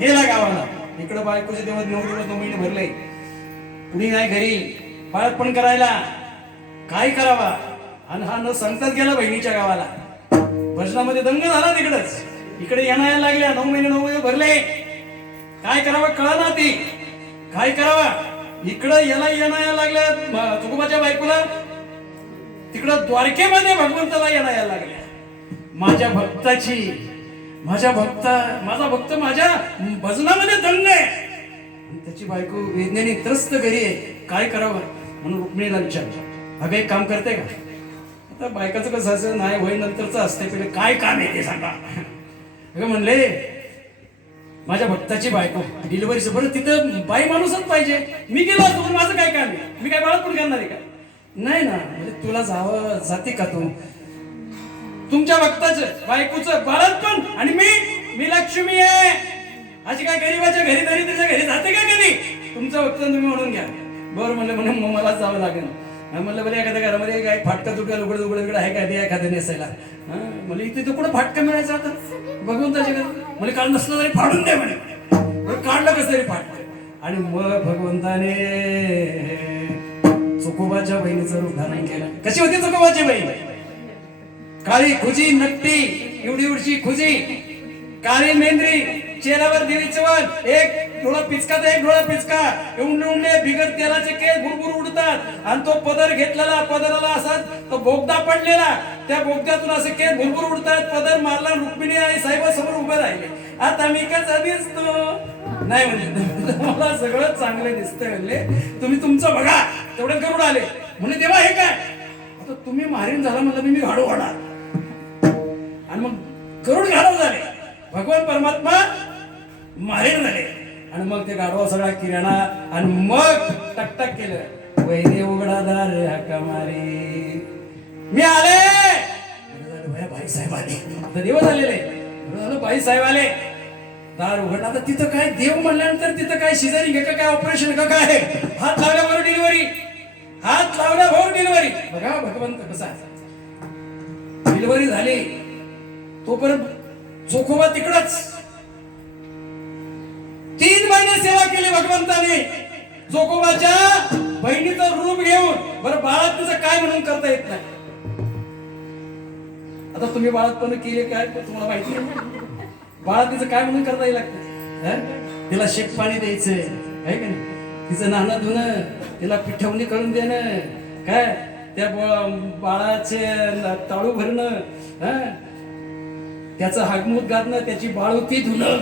गेला गावाला. इकडं बायकोचे दिवस 9 दिवस 9 महिने भरले, कुणी नाही घरी, बाळपण करायला काय करावा. आणि हा न सांगताच गेला बहिणीच्या गावाला. भजनामध्ये दंग झाला तिकडच. इकडे येणायला लागल्या. 9 महिने 9 महिने भरले, काय करावं कळा ना. ती काय करावा. इकडं याला येणायला लागल्या तुकोबाच्या बायकोला, तिकडं द्वारकेमध्ये भगवंताला येणायला लागल्या. माझा भक्त माझ्या भजनामध्ये दंग आहे. त्याची बायको वेदनेने त्रस्त घरी आहे, काय करावं म्हणून रुक्मिणीला विचारलं, अगं एक काम करते का. आता बायकाचं कसं असं नाही होई नंतरच असते, पहिले काय काम आहे ते सांगा. अगं म्हणले माझ्या भक्ताची बायको डिलिव्हरीचं, बरं तिथं बाई माणूसच पाहिजे. मी गेलो असतो पण माझं काय काम आहे, मी काय बाळात पण करणार आहे का. नाही ना, म्हणजे तुला जाते का तू. तुमच्या भक्ताचं बायकोचं बाळात पण, आणि मी लक्ष्मी आहे. अशी काय गरीबाच्या घरी दरिद्राच्या घरी जाते का कधी. तुमचं भक्त तुम्ही म्हणून घ्या. बरं म्हणलं, म्हणे मग मला जावं लागेल. म्हणलं बरं एखाद्या घरामध्ये काय फाटका तुटका उघड आहे काय, ते एखाद्या नेसायला. म्हणजे इथे कुठं फाटका मिळायचं आता भगवंताच्या घरी. म्हणजे काल नसलं तरी फाडून दे म्हणे. काढलं कसं तरी फाटक. आणि मग भगवंताने चोकोबाच्या बहिणीचं रूप धारण केलं. कशी होती चोकोबाची बहीण. काळी खुजी नट्टी, एवढी खुजी, काळी मेंद्री, चेहऱ्यावर देवीचं वन, एक डोळा पिचका तर एक डोळा पिचका, उंडले बिगर तेलाचे केस भुरभुर उडतात. आणि तो पदर घेतलेला, पदराला असा तो बोगदा पडलेला, त्या बोगद्यातून असे केस भुरभुर उडतात. पदर मारला, रुक्मिणी आणि साहेबासमोर उभे राहिले. आता मी कसा दिसतो. नाही म्हणजे मला सगळं चांगलं दिसतंय म्हणले, तुम्ही तुमचं बघा. तेवढं करून आले. म्हणजे तेव्हा हे काय, आता तुम्ही मारीन झाला म्हणलं मी घाडू होणार. आणि मग करून घालव झाले. भगवान परमात्मा मारेन झाले. आणि मग ते गाढवा सगळा किराणा, आणि मग टकटक केलं. वैदे उघडा दार हक्का मारी, मी आले. भाई साहेब आले. आता देव झालेले. भाई साहेब आले. दार उघडला. आता तिथं काय देव म्हणल्यानंतर तिथं काय शेजारी का काय ऑपरेशन का काय. हात लावल्यावर डिलिव्हरी, हात लावल्यावर डिलिव्हरी. बघा भगवंत कसा. डिलिव्हरी झाली तोपर्यंत चोखोबा तिकडच 3 महिने सेवा केली भगवंताने. चोखोबाच्या बहिणीचं रूप घेऊन. बरं बाळात तिचं काय म्हणून करता येत नाही. आता तुम्ही बाळातपण केले काय तुम्हाला माहिती आहे. बाळात तिचं काय म्हणून करता येईल लागतं. तिला शेक पाणी द्यायचं आहे का नाही, तिचं नाणं धुणं, तिला पिठवणी करून देणं, काय त्या बाळाचे ताळू भरणं, त्याचं हागमूत घालणं, त्याची बाळुती धुणं.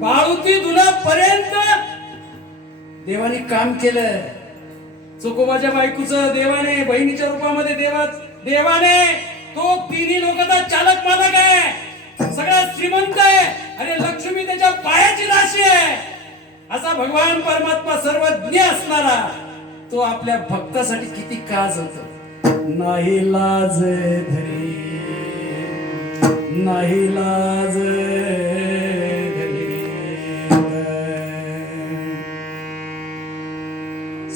बाळुती धुण्यापर्यंत देवाने काम केलं. चोकोबाच्या बायकोचं देवाने, बहिणीच्या रूपामध्ये देवाने तो तिन्ही लोकांचा चालक मालक आहे, सगळा श्रीमंत आहे. आणि लक्ष्मी त्याच्या पायाची राशी आहे. असा भगवान परमात्मा सर्वज्ञ असणारा तो आपल्या भक्तासाठी किती काज होतो. नाही लाज धरी, नाही लाज धरी.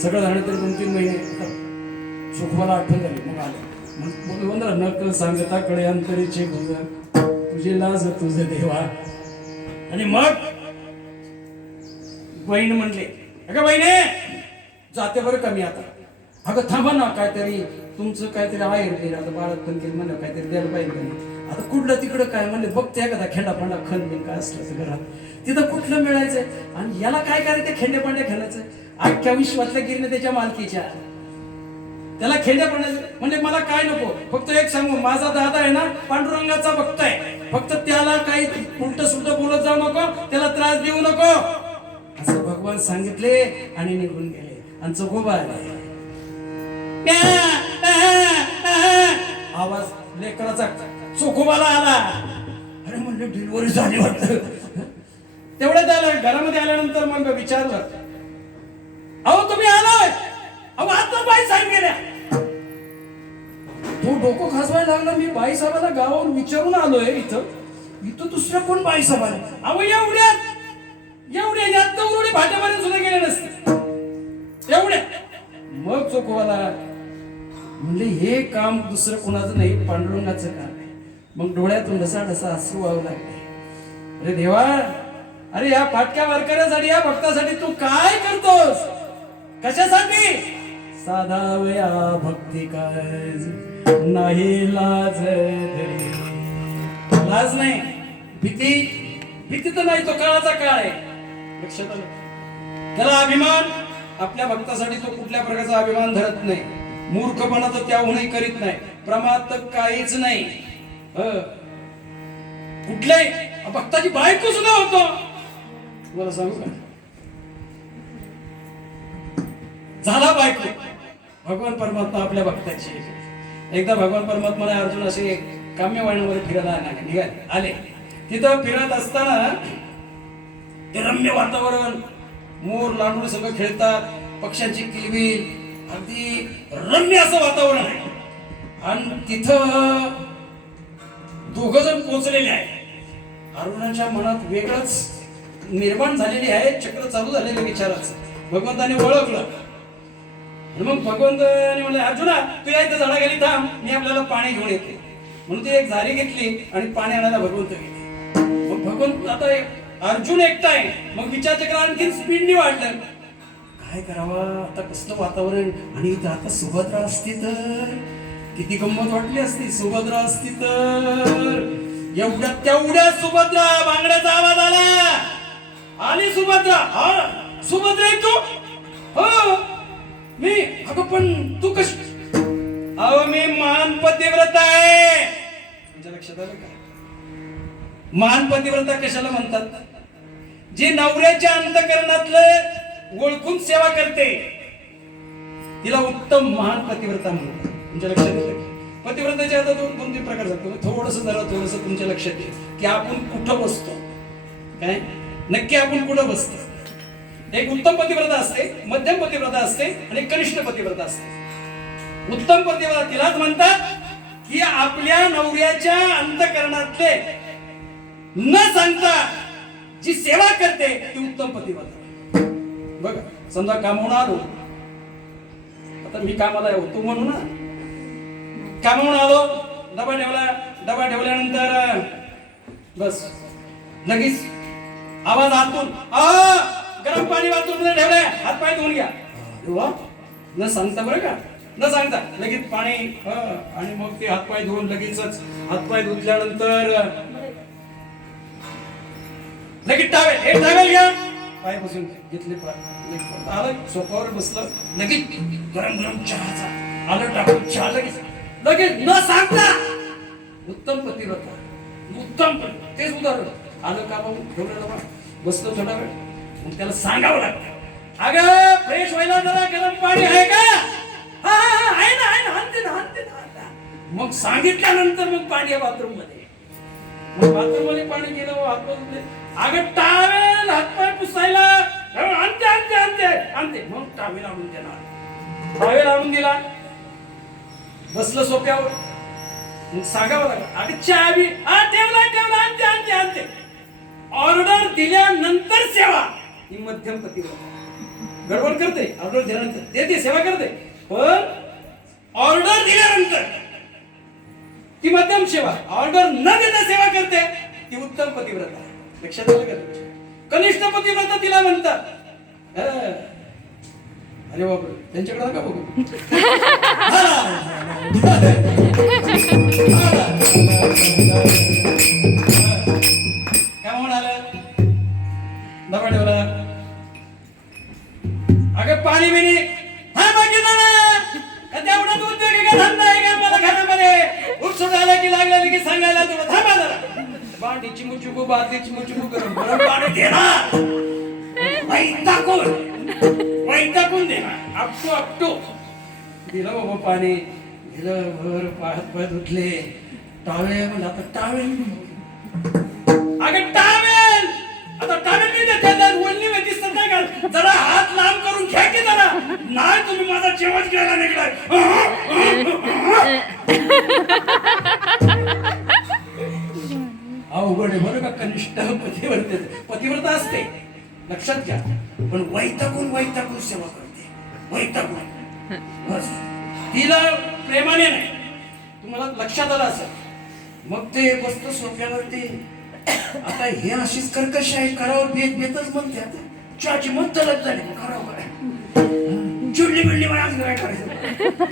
सगळं झालं तर 2-3 महिने सुखवाला आठवण झाली. मग आले बोलवंदरा नक सांगता कळे अंतरीचे भुज, तुझी लाज तुझे देवा. आणि मग बहीण म्हणले, अगं बहिणे जाते बरं कमी आता. अगं थांबा ना, काहीतरी तुमचं काहीतरी आहे. आता बाळात पण केलं म्हणलं काहीतरी द्यायला पाहिजे. आता कुठलं तिकडं काय म्हणले बघते एखादा खेंडा पांडा खण बिन काय असलं घरात, तिथं कुठलं मिळायचंय. आणि याला काय करायचं खेंडे पांड्या खाण्याचं. अख्ख्या विश्वातल्या गिरणे त्याच्या मालकीच्या, त्याला खेंड्या पाण्याचं. म्हणजे मला काय नको, फक्त एक सांगू, माझा दादा आहे ना पांडुरंगाचा भक्त आहे. फक्त त्याला काही उलट सुलट बोलत जाऊ नको, त्याला त्रास देऊ नको असं भगवान सांगितले. आणि निघून गेले. आणि चोखोबा आले. आवाज लेकराचा चोखोबाला आला. अरे म्हणले डिलिव्हरी झाली वाटतं. तेवढ्यात आलं. घरामध्ये आल्यानंतर मग विचारलं, अहो तुम्ही आलाय. अहो आता बाई साहेब गेल्या. तो डोकं खासवायला लागला. मी बाई साहेबाला गावावरून विचारून आलोय. इथं दुसऱ्या कोण बाई साहेब आले. अहो एवढ्या यात तर भाट्यापर्यंत सुद्धा गेले नसते एवढ्या. मग चोखोबाला म्हणले हे काम दुसरं कोणाचं नाही, पांडुरंगाचं काम आहे. मग डोळ्यातून ढसा अश्रू वाहू लागले. अरे देवा, अरे या फाटक्या वारकऱ्यासाठी, या भक्तासाठी तू काय करतोस? कशासाठी? साधावया भक्ती काज नाही लाज धरी. लाज नाही, भीती तर नाही, तो काळाचा काळ आहे. लक्षात आलं? त्याला अभिमान, आपल्या भक्तासाठी तो कुठल्या प्रकारचा अभिमान धरत नाही. मूर्खपणा तर त्याहूनही करीत नाही. प्रमाद तर काहीच नाही. कुठल्याही भक्ताची बायको सुद्धा होतो. तुम्हाला सांगू का, झाला बायको भगवान परमात्मा आपल्या भक्ताची. एकदा भगवान परमात्मा अर्जुन असे काम्य वळणामध्ये फिरायला आले. तिथं फिरत असताना ते रम्य वातावरण, मोर लांडूळ सगळं खेळतात, पक्ष्यांची किलबिल, अगदी रम्य असं वातावरण आहे. आणि तिथं दोघ जण पोहोचलेले आहे. अर्जुनाच्या मनात वेगळंच निर्माण झालेली आहे, चक्र चालू झालेले विचाराचं. भगवंताने ओळखलं. मग भगवंताने म्हणले, अर्जुना तू या इथं झाडाखाली थांब, मी आपल्याला पाणी घेऊन येते. म्हणून ती एक झारी घेतली आणि पाणी आणायला भगवंत गेले. मग भगवंत आता अर्जुन एकटा आहे. मग विचारचक्र आणखी स्पीडने वाढलं. काय करावं आता, कसलं वातावरण. आणि इथं आता सुभद्रा असती तर किती गंमत वाटली असती. सुभद्रा असती तर एवढ्या तेवढ्या सुभद्रा बांगड्याचा आवाज आला. आली सुभद्रा. हा सुभद्रा आहे तू? हो मी. अगं पण तू कशी? अहो मी महान पतिव्रता आहे. तुमच्या लक्षात आलं का? महान पतिव्रता कशाला म्हणतात? जी नवऱ्याच्या अंतःकरणातलं ओळखून सेवा करते तिला उत्तम महान पतिव्रता म्हणतात. तुमच्या लक्षात येतं? पतिव्रताचे आता दोन तीन प्रकार सांगतो. थोडस तुमच्या लक्षात येईल की आपण कुठं बसतो. काय नक्की आपण कुठं बसतो? एक उत्तम पतिव्रता असते, मध्यम पतिव्रता असते आणि कनिष्ठ पतिव्रता असते. उत्तम पतिव्रता तिलाच म्हणतात की आपल्या नवऱ्याच्या अंतःकरणातले न सांगता जी सेवा करते ती उत्तम पतिव्रता. बघा समजा कामावून आलो, आता मी कामाला होतो म्हणून ना, कामावून आलो, डबा ठेवला. डबा ठेवल्यानंतर बस लगेच आवाज आतून, गरम पाणी बाथरूम मध्ये ठेवलंय, हात पाय धुवून घ्या. न सांगता बरं का, न सांगता लगेच पाणी. आणि मग ते हातपाय धुवून लगेचच हातपाय धुतल्यानंतर लगेच टावेल. हे टावेल घ्या, पाय बसून घेतले. आलं सोफ्यावर बसलं, लगेच गरम चहाचा आलं टाकून चहा लगेच न सांगता. उत्तम पतिव्रता, उत्तम. तेच उदाहरण. आलं का मग ठेवलं, बसलं थोडा वेळ, मग त्याला सांगावं लागतं, अगं फ्रेश व्हायला जरा गरम पाणी आहे का? आहे ना, आणते ना. मग सांगितल्यानंतर मग पाणी आहे बाथरूम मध्ये. मग बाथरूम मध्ये पाणी गेलं, हातपाय धुतले. अगं टावेल हातपाय पुसायला आणते. मग टावेल आणून देणार. टावेल आणून दिला, बसलं सोप्यावर. मग सांगावं लागलं, अगं चहा बी ठेवला आणते. ऑर्डर दिल्यानंतर सेवा ही मध्यम पतिव्रता. गडबड करते, ऑर्डर दिल्यानंतर देते, सेवा करते, पण ऑर्डर दिल्यानंतर ती मध्यम सेवा. ऑर्डर न देता सेवा करते ती उत्तम पतिव्रता. लक्षात आलं का? कनिष्ठ पतिव्रता तिला म्हणतात. अरे बापरे, त्यांच्याकडे नका बघू. काय म्हणून आलं? डबा ठेवला. अगं पाणी बिणी बघितलं ना का? तेवढाच उद्योग आहे का, धंदा आहे का मला घरामध्ये? उठसूट आला की लागला की सांगायला तुला थांबा जरा. बाटी चिमुचुकू बाती चिमुचुकू करून गरम पाणी देणार. वैतागून देणार. आपटू दिलं बाबा पाणी. दिलं भर, पाय धुतले. टावेल म्हणजे आता टावेल. अगं टावेल, आता टावेल नाही देतात. वल्ली माहिती दिसत नाही का? जरा हात लांब करून घ्या की जरा. नाही तुम्ही माझा जेवण घ्यायला निघलाय. अवघड आहे बरं का. कनिष्ठ पतिव्रता असते, लक्षात घ्या. पण वैतागून सेवा करते. वैतागून बस तिला प्रेमाने नाही, तुम्हाला लक्षात आलं असेल. मग ते बसतं सोफ्यावरती. आता हे अशीच कर्कश आहे, करावं बेत बेतच म्हणते. आता चहाची मत तलप झाली, करावं काय, चिडली बिडली मला आज काय करायचं.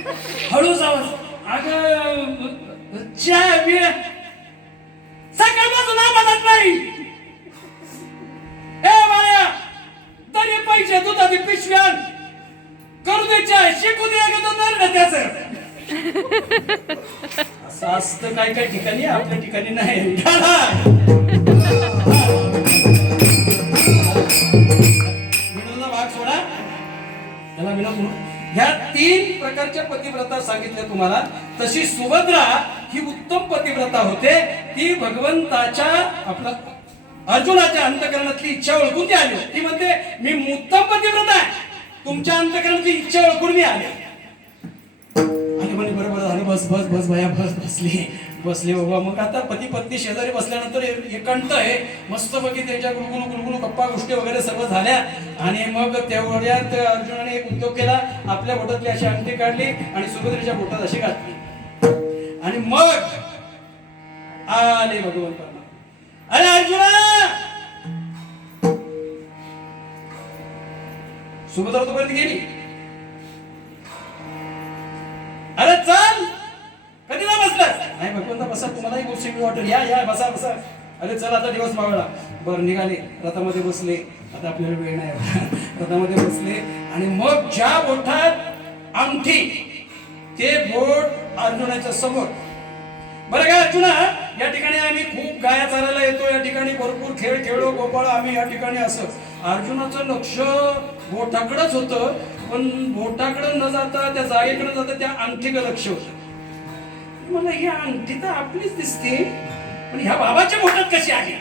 हळूच आवाज, अगं चहा बी सकाळपासून आम्हालाच नाही. ए बाळ्या, तरी पैसे दुधाची पिशवी आण, करू दे चहा, शिकू दे ना त्याचं. असं असतं काय काय ठिकाणी, आपल्या ठिकाणी नाही. विनोदचा भाग सोडा, त्याला विनोद म्हणून. ह्या 3 प्रकारच्या पतिव्रता सांगितल्या तुम्हाला. तशी सुभद्रा ही उत्तम पतिव्रता होते. ती भगवंताच्या आपला अर्जुनाच्या अंतकरणातली इच्छा ओळखून ती आली. ती म्हणते मी उत्तम पतिव्रता आहे, तुमच्या अंतकरणातली इच्छा ओळखून मी आले. आणि म्हणे बरोबर झालं, बस बस बस भया बस. बसले बाबा. मग आता पती पत्नी शेजारी बसल्यानंतर एकांत आहे, मस्त बघी त्यांच्या गुलगुलू गुलगुलू गप्पा गोष्टी वगैरे सर्व झाल्या. आणि मग तेवढ्यात अर्जुनाने एक उद्योग केला, आपल्या बोटातली अशी अंगठी काढली आणि सुभद्रेच्या बोटात अशी घातली. आणि मग आले भगवान परमात्मा. अरे अर्जुना, सुभद्रा तोपर्यंत गेली. अरे चल, कधी ना बसलास? नाही भगवंता बसा, तुम्हालाही गोष्टी वाटेल, या या बसा बसा. अरे चल आता दिवस मावळला. बरं निघाले, रथामध्ये बसले. आता आपल्याला वेळ नाही. रथामध्ये बसले आणि मग ज्या बोटात अंगठी ते बोट अर्जुनाच्या समोर. बरं काय अर्जुना, या ठिकाणी आम्ही खूप गाया चालायला येतो, या ठिकाणी भरपूर खेळ खेळलो गोपाळ आम्ही या ठिकाणी. असं अर्जुनाचं लक्ष बोटाकडेच होतं, पण बोटाकडे न जाता त्या जागेकडे जाता त्या अंगठीकडे लक्ष होतं. मला ही अंगठी तर आपलीच दिसते, पण ह्या बाबाच्या बोटात कशी आली?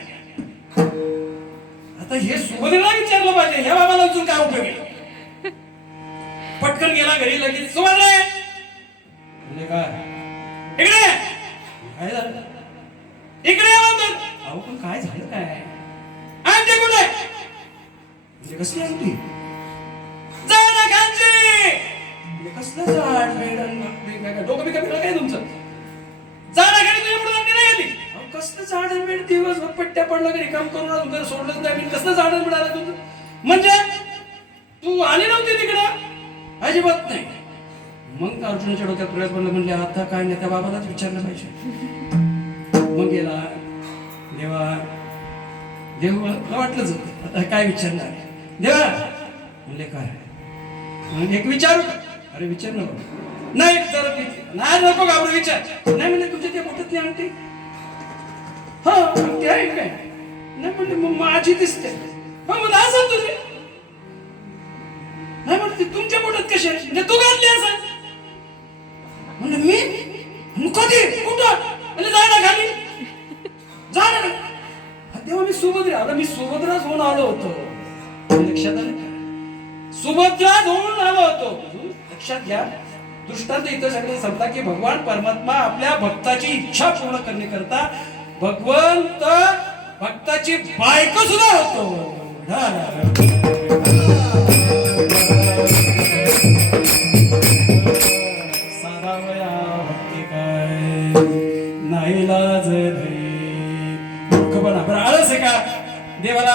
आता हे सुभद्रेला विचारलं पाहिजे, ह्या बाबाला अजून काय उपयोग आहे? पटकन गेला घरी, लगेच सुभद्रे म्हणजे काय, इकडे काय झालं, इकडे म्हणतात. अहो पण काय झालं काय? अंगठी कुठे? म्हणजे कसली अंगठी? जाड खांची. म्हणजे कसलं जाड बेड, डोकं बिकं बिकलं काय तुमचं? जाड खाली तुझ्या पुढे अंगठी नाही आली. अहो कसलं जाड बेड, दिवसभर पट्ट्या पडला घरी काम करून घर सोडलंच नाही. कसलं जाड बेड आलं तुझं? म्हणजे तू आली नव्हती तिकडं? अजिबात नाही. मग अर्जुनाच्या डोक्यात प्रयास पडला, म्हणले आता काय नाही, त्या बाबालाच विचारलं पाहिजे. मग गेला देवाला वाटलंच होतं आता काय विचारणार देवा. म्हणले काय? एक विचारू? अरे विचार नको. नाही जरा नाही नको घाबरू, विचार. नाही म्हणले तुझ्या त्या बोटातली अंगठी? हा अंगठी आहे काय? नाही म्हणले मग माझी दिसते. हा म्हणलं असं तुझी? नाही म्हणते तुमच्या बोटात कशी आहे? म्हणजे तू घातली असं? म्हणलं मी कधी कुठं? म्हणजे जाणं खाली जाणं. तेव्हा मी सुभद्रा, आता मी सुभद्राच होऊन आलो होतो. लक्षात आलं का? सुभद्राच होऊन आलो होतो. लक्षात घ्या, दृष्टांत इथं सगळे समजा की भगवान परमात्मा आपल्या भक्ताची इच्छा पूर्ण करण्याकरता भगवंत भक्ताची बायको सुद्धा होतो. आळस आहे का देवाला?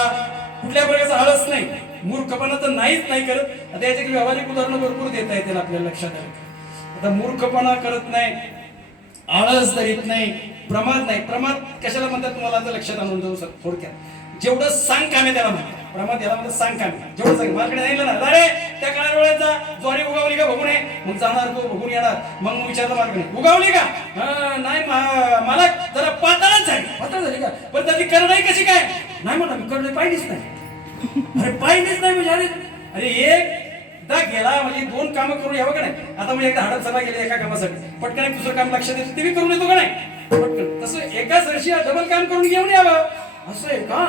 कुठल्या प्रकारचा आळस नाही, मूर्खपणा तर नाहीच नाही करत. आता याचे व्यावहारिक उदाहरणं भरपूर देता येतील आपल्याला लक्षात आलं. आता मूर्खपणा करत नाही, आळस धरीत नाही, प्रमाद नाही. प्रमाद कशाला म्हणतात तुम्हाला आता लक्षात आणून देऊ शकतो थोडक्यात. जेवढं सांग कामे त्याला म्हणतात प्रमाद, याला म्हणतात सांग कामे. जेवढं सांग मार्केट नाही ना, अरे त्या काळा वेळेचा ज्वारी उगावली का बघून ये. मग जाणार तो बघून येणार. मग विचारलं मार्केट उगावली का? नाही मला जरा पातळच झाली. पातळ झाली का? पण त्याची करणाई कशी काय? नाही म्हणा मी करणाई पाहिलीच नाही. अरे पाहिलीच नाही म्हणजे अरे एकदा गेला म्हणजे 2 कामं करून यावं का नाही? आता म्हणजे एकदा हडप सभा गेली एका कामासाठी, पटकन एक दुसरं काम लक्षात येतं ते बी करून येतो का नाही पटकन. तसं एकाच वर्षी डबल काम करून घेऊन यावं, असं आहे का?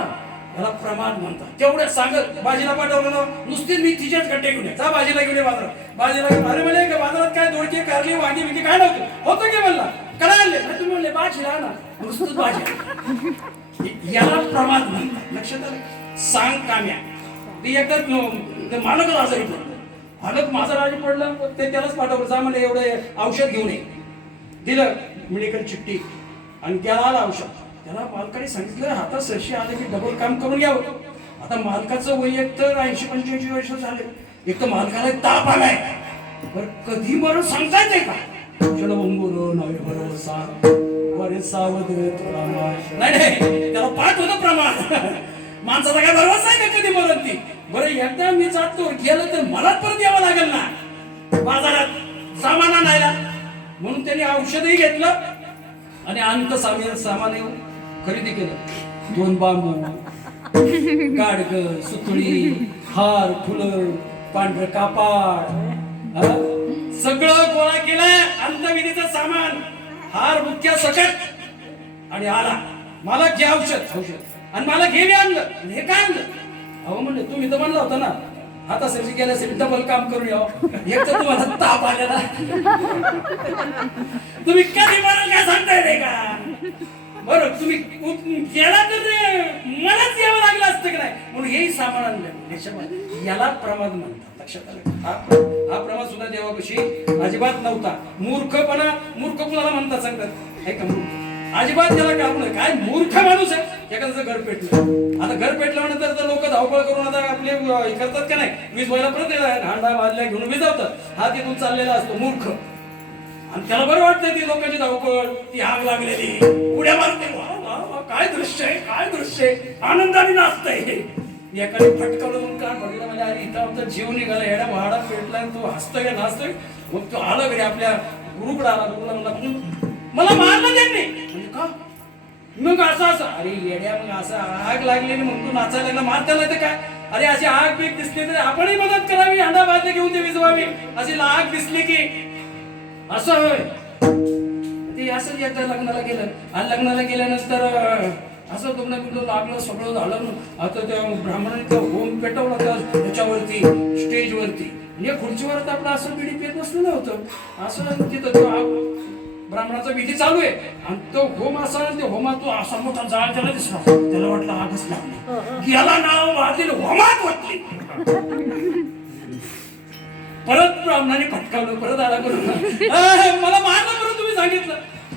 याला प्रमाण म्हणतात. तेवढ्या सांगत बाजीला पाठवलं ना, नुसतीच मी तिच्याच गड्डे घेऊन जा बाजीला घेऊन ये बाजारात. बाजीला घेऊन अरे म्हणजे बाजारात काय दोडके कारली वांगी बिंगी काय नव्हतं होतं की म्हणला कडा आणले तुम्ही म्हणले बाजीला ना, नुसतंच भाजी. याला प्रमाण म्हणतात. लक्षात आलं? सांग काम्या ती एकदा मालकच आजारी पडलं हालत माझं राजी पडलं, ते त्यालाच पाठवलं, जा मला एवढं औषध घेऊन ये. दिलं मेडिकल चिठ्ठी आणि त्याला आलं औषध. त्याला मालकाने सांगितलं हातात सरशी आले की डबल काम करून घ्यावं. आता मालकाचं वय एक तर 80-85 वर्ष झाले, एक तर मालकाला ताप आलाय. बरं कधी बरं सांगता येते का? चलवंगुर नव्हे बरोबर सांग वरे सावध तुला नाही त्याला पाठ होतं प्रमाण. माणसाचा काय भरवसा आहे का कधी मरण ती? बरं एकदा मी जातो गेलं तर मलाच परत यावं लागेल ना बाजारात सामान आणायला. म्हणून त्यांनी औषधही घेतलं आणि अंत सामान येऊन खरेदी केलं. 2 बांबू, गाडग, सुतळी, हार, फुलं, पांढरं कापड, सगळं गोळा केलंय. अंतविधीचं सामान, हार मुख्य सकट आणि आला मला घे औषध आणि मला घे आणलं. हे काय आणलं? अहो म्हणलं तुम्ही तर म्हणला होता ना आता सरशी गेल्यासाठी डबल काम करून यावं. एक तर तुम्हाला ताप आलेला, तुम्ही कधी बरं काय सांगताय रे का? बरं तुम्ही गेला तर मलाच यावं लागलं असतं की नाही, म्हणून हेही सामान आणलं. याला प्रमाद म्हणतात. लक्षात आलं? हा प्रमाद सुद्धा देवापाशी अजिबात नव्हता. मूर्खपणा, मूर्ख कुणाला म्हणतात सांगतात ऐका मूर्ख अजिबात त्याला काम नाही. काय मूर्ख माणूस आहे. एखाद्याचं घर पेटलं, आता घर पेटल्यानंतर तर लोक धावपळ करून आता आपले हे करतात का नाही, वीज व्हायला परत हांडा बादल्या घेऊन विजावतात. हा तिथून चाललेला असतो मूर्ख आणि त्याला बरं वाटतं ती लोकांची धावपळ, ती आग लागलेली, उड्या मारते. काय दृश्य आहे, काय दृश्य आहे, आनंदाने नाचतंय. एकाने फटकवलं काय बघितलं म्हणजे अरे इथं आमचा जीव निघाला, एवढ्या वाडा पेटलाय, तो हसतोय नाचतोय. मग तो आला घरी आपल्या गुरुकडे आला. गुरुला म्हणला मला मारलं त्यांनी. म्हणजे का? मग असं असं अरे येड्या, मग असं आग लागलेली मग तू नाचायला लागला, मार त्याला ते काय? अरे अशी आग पीक दिसली तर आपणही मदत करावी, हांडा बादले घेऊन ते विजवावी. अशी आग दिसली की असं होय. ते असं एकदा लग्नाला गेलं आणि लग्नाला गेल्यानंतर असं लग्न बिग्न लागलं, सगळं झालं. आता त्या ब्राह्मणाने होम पेटवला त्याच्यावरती स्टेजवरती, म्हणजे खुर्चीवर आपलं असं बिडी पेट बसलेलं होतं. असं तिथं तो ब्राह्मणाचा विधी चालू आहे आणि तो होम असा, ते होमात तो असा मोठा जाळ त्याला दिसला. त्याला वाटलं आगच लागली, याला नाव वाजली, होमात वाटली. परत ब्राह्मणाने फटकावलं, परत आला करून मला मारलं परत तुम्ही सांगितलं.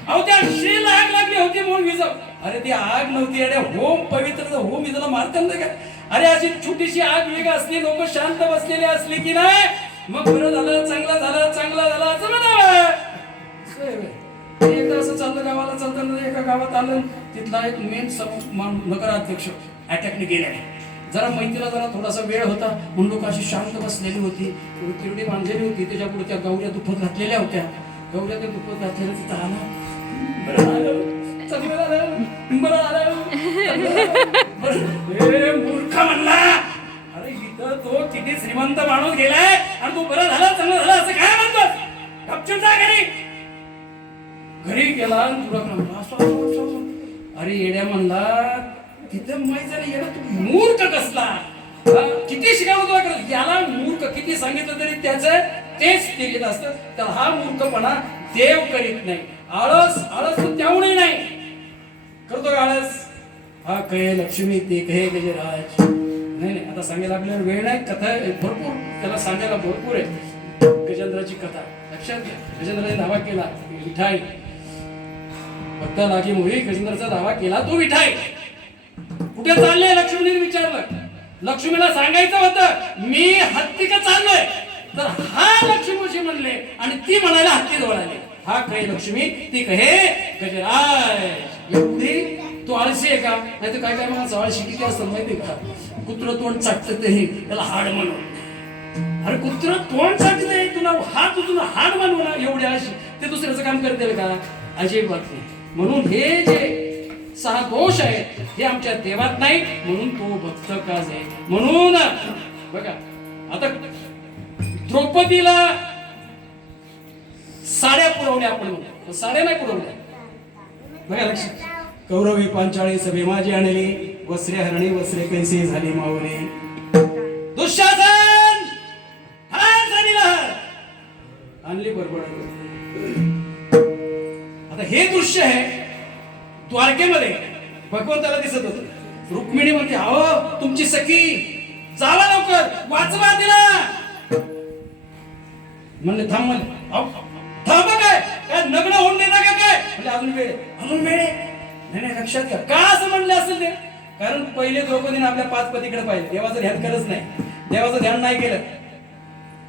अहो त्या शेला आग लागली होती म्हणून विजाव. अरे ती आग नव्हती, अरे होम पवित्र होम विजाला मारता ना काय? अरे अशी छोटीशी आग वेग असली, लोक शांत बसलेले असले की नाही, मग बरं झालं, चांगला झालं, चांगला झाला असं म्हणा. एकदा असं चाललं, गावाला चालताना एका गावात आलं, तिथला एक मेन नगराध्यक्ष अटॅकने गेल्याने. जरा मैत्रीला जरा थोडासा वेळ होता म्हणून लोक अशी शांत बसलेली होती. तिरडी बांधलेली होती, त्याच्या पुढे त्या गौऱ्या दुपत घातलेल्या होत्या. गौऱ्या त्या दुपत घातलेल्या तिथं आला, बरं आलं, चांगलं झालं, बरं आलं, मूर्ख म्हणला. अरे इथं तो किती श्रीमंत माणूस गेलाय आणि तू बरं झालं, चांगलं झालं असं काय म्हणतोस? गपचूप जा घरी. घरी गेला अरे येड्या म्हणला, तिथं माहिती झालं येडा तू मूर्ख कसला, किती शिकावं तुला करत. याला मूर्ख किती सांगितलं तरी त्याचं तेच ते घेत असतं. तर हा मूर्खपणा देव करीत नाही. आळस, आळस तर त्यामुळे नाही करतो आळस. हा कहे लक्ष्मी, ते कहे गजराज. नाही आता सांगायला आपल्याला वेळ नाही, कथा भरपूर त्याला सांगायला भरपूर आहे. गजेंद्राची कथा लक्षात घ्या. गजेंद्राने दावा केला विठाई भक्त लागी मोही, गजेंद्राचा दावा केला तो विठाई. कुठे चालले लक्ष्मीने विचारलं. लक्ष्मीला सांगायचं होतं मी हत्तीकडे चाललोय, तर हा लक्ष्मीशी म्हणले आणि ती म्हणायला हत्ती जवळ आले. हा कहे लक्ष्मी, ती कहे गजराज. एवढी तो आळशी आहे का? नाही तर काय काय मला आळशी किती असतं माहितीये का? कुत्र तोंड चाटत तेही त्याला हाड म्हणून. अरे कुत्र तोंड चाटतंय, तुला हात उचलून हाड मानू ना, एवढी आळशी. ते दुसऱ्याचं काम करतील का? अजिबात नाही. म्हणून हे जे 6 दोष आहेत हे आमच्या देवात नाही, म्हणून तो भक्त काज आहे. म्हणून बघा आता द्रौपदीला साड्या पुरवल्या, आपण म्हणतो साड्या नाही पुरवल्या. बघा लक्षात. कौरवी पांचाळी सभे माझी आणली, वस्त्रे हरणी वस्त्रे कैसे झाली माऊली. दुःशासन आणली बरोबर. आता हे दृश्य आहे द्वारकेमध्ये भगवंताला दिसत होत. रुक्मिणी म्हणते अहो तुमची सखी, जावा लवकर वाचवा तिला. म्हणले थांब म्हणले अहो, थांब काय काय नग्न होऊन देता का काय म्हणजे अजून वेळ आहे. अजून वेळ आहे. नाही नाही लक्षात घ्या का असं म्हणले असेल ते कारण पहिले द्रौपदीने आपल्या पाच पतीकडे पाहिले देवाचं ध्यान करत नाही देवाचं ध्यान नाही केलं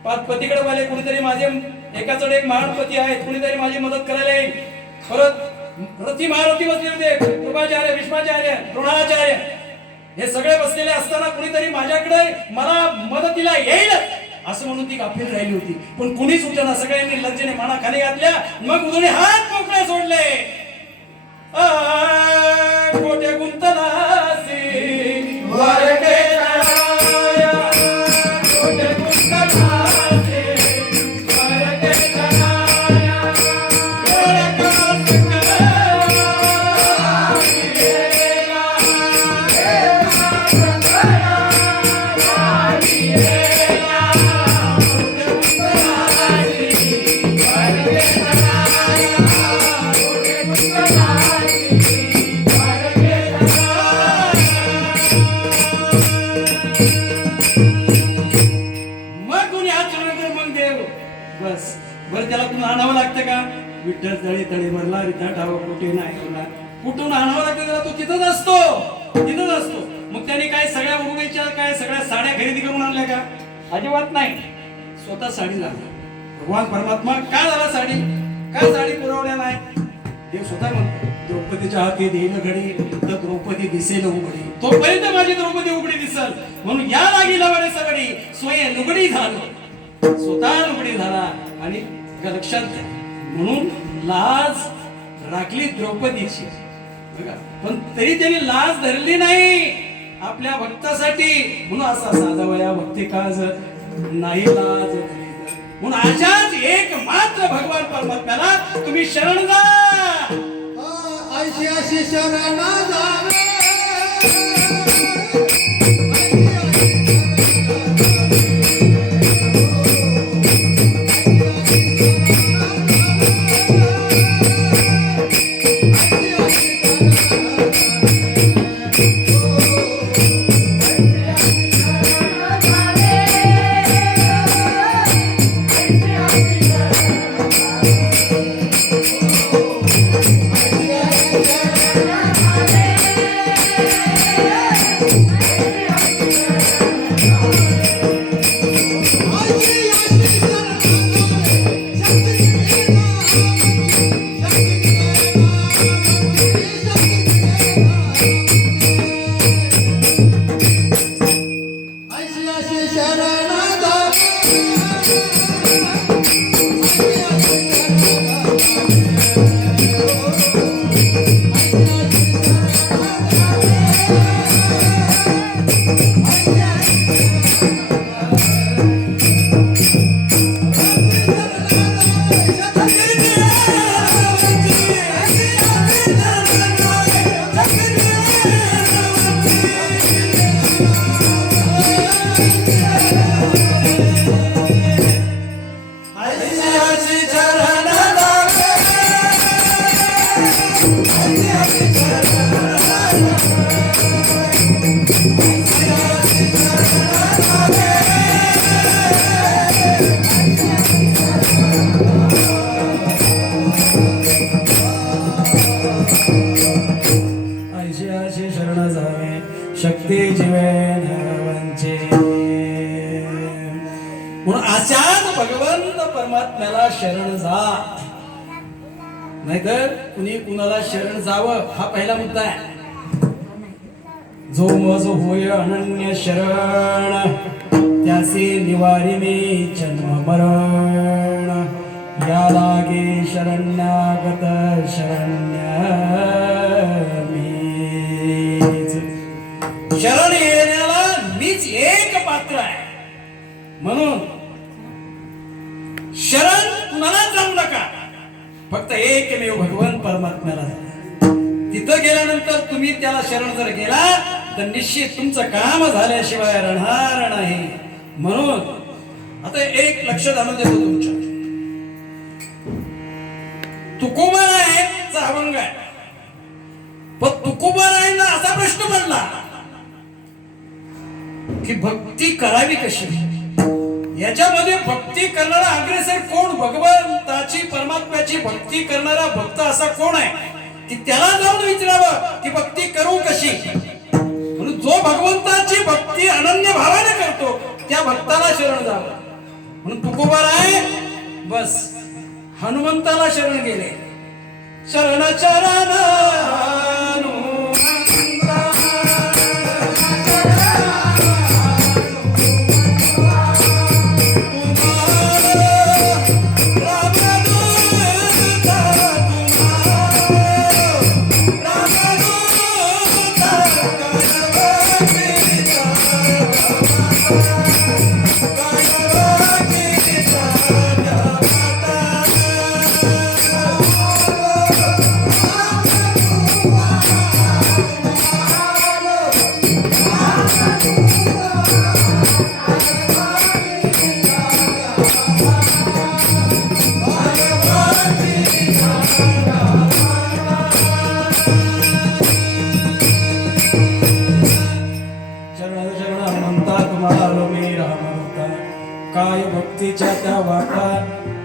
पाच पतीकडे पाहिले कुणीतरी माझे एकाचडे एक महान पती आहेत कुणीतरी माझी मदत करायला येईल परत रथी महारथी बसले होते कृपाचार्य भीष्माचार्य द्रोणाचार्य हे सगळे बसलेले असताना कुणीतरी माझ्याकडे मला मदतीला येईल असं म्हणून ती गाफील राहिली होती पण कुणीच उठना सगळ्यांनी लज्जेने माना खाली घातल्या मग उदोने हात मोकळे सोडले कोटे गुंतनासी वारके जाया, कोटे गुंतनासी वारके जाया, कोटे बस बरं त्याला पुन्हा आणावं लागतं का विठ्ठल तळी तळी भरला रिथा ठाव कुठे नाही तुला कुठून आणावं लागतं त्याला तो तिथंच असतो मग त्याने काय सगळ्या उरुळीच्या काय सगळ्या साड्या खरेदी करून आणल्या का अजिबात नाही स्वतः साडी लागला भगवान परमात्मा का झाला साडी का साडी पुरवल्या नाही देव स्वतः म्हणतो द्रौपदीच्या हाती देईल घडी तर द्रौपदी दिसेल उघडी तोपर्यंत माझी द्रौपदी उघडी दिसल म्हणून या लागी लवडे सगडी स्वयं लुगडी झालो स्वतः लुगडी झाला आणि लक्षात घ्या म्हणून लाज राखली द्रौपदीची बघा पण तरी त्यांनी लाज धरली नाही आपल्या भक्तासाठी म्हणून असा साधावया भक्ती काज नाही लाज धरली म्हणून अशाच एक मात्र भगवान परमात्म्याला तुम्ही शरण जा ऐशी अशी शरण जावे शक्ती जीवे नवंचे म्हणून अशाच भगवंत परमात्म्याला शरण जा नाहीतर कुणी कुणाला शरण जावं हा पहिला मुद्दा आहे जो मज होय अनन्य शरण त्यासी निवारिणे जन्म मरण या लागे शरण्यागत शरण्य शरण येण्याला मीच एक पात्र आहे म्हणून शरण कुणाला जाऊ नका फक्त एकमेव भगवान परमात्म्याला तिथं गेल्यानंतर तुम्ही त्याला शरण जर गेला तर निश्चित तुमचं काम झाल्याशिवाय राहणार नाही म्हणून आता एक लक्षात आणून देतो तुमच्या तुकोबारायांचा अभंग आहे पण तुकोबारायांना असा प्रश्न पडला की भक्ती करावी कशी याच्यामध्ये भक्ती करणारा अग्रेसर कोण? भगवंताची परमात्म्याची भक्ती करणारा भक्त असा कोण आहे की त्याला जाऊन विचारावं की भक्ती करू कशी. म्हणून जो भगवंताची भक्ती अनन्य भावाने करतो त्या भक्ताला शरण जावं. म्हणून तुकोबाराय बस हनुमंताला शरण गेले. शरण चरण काय भक्तीच्या त्या वाटा.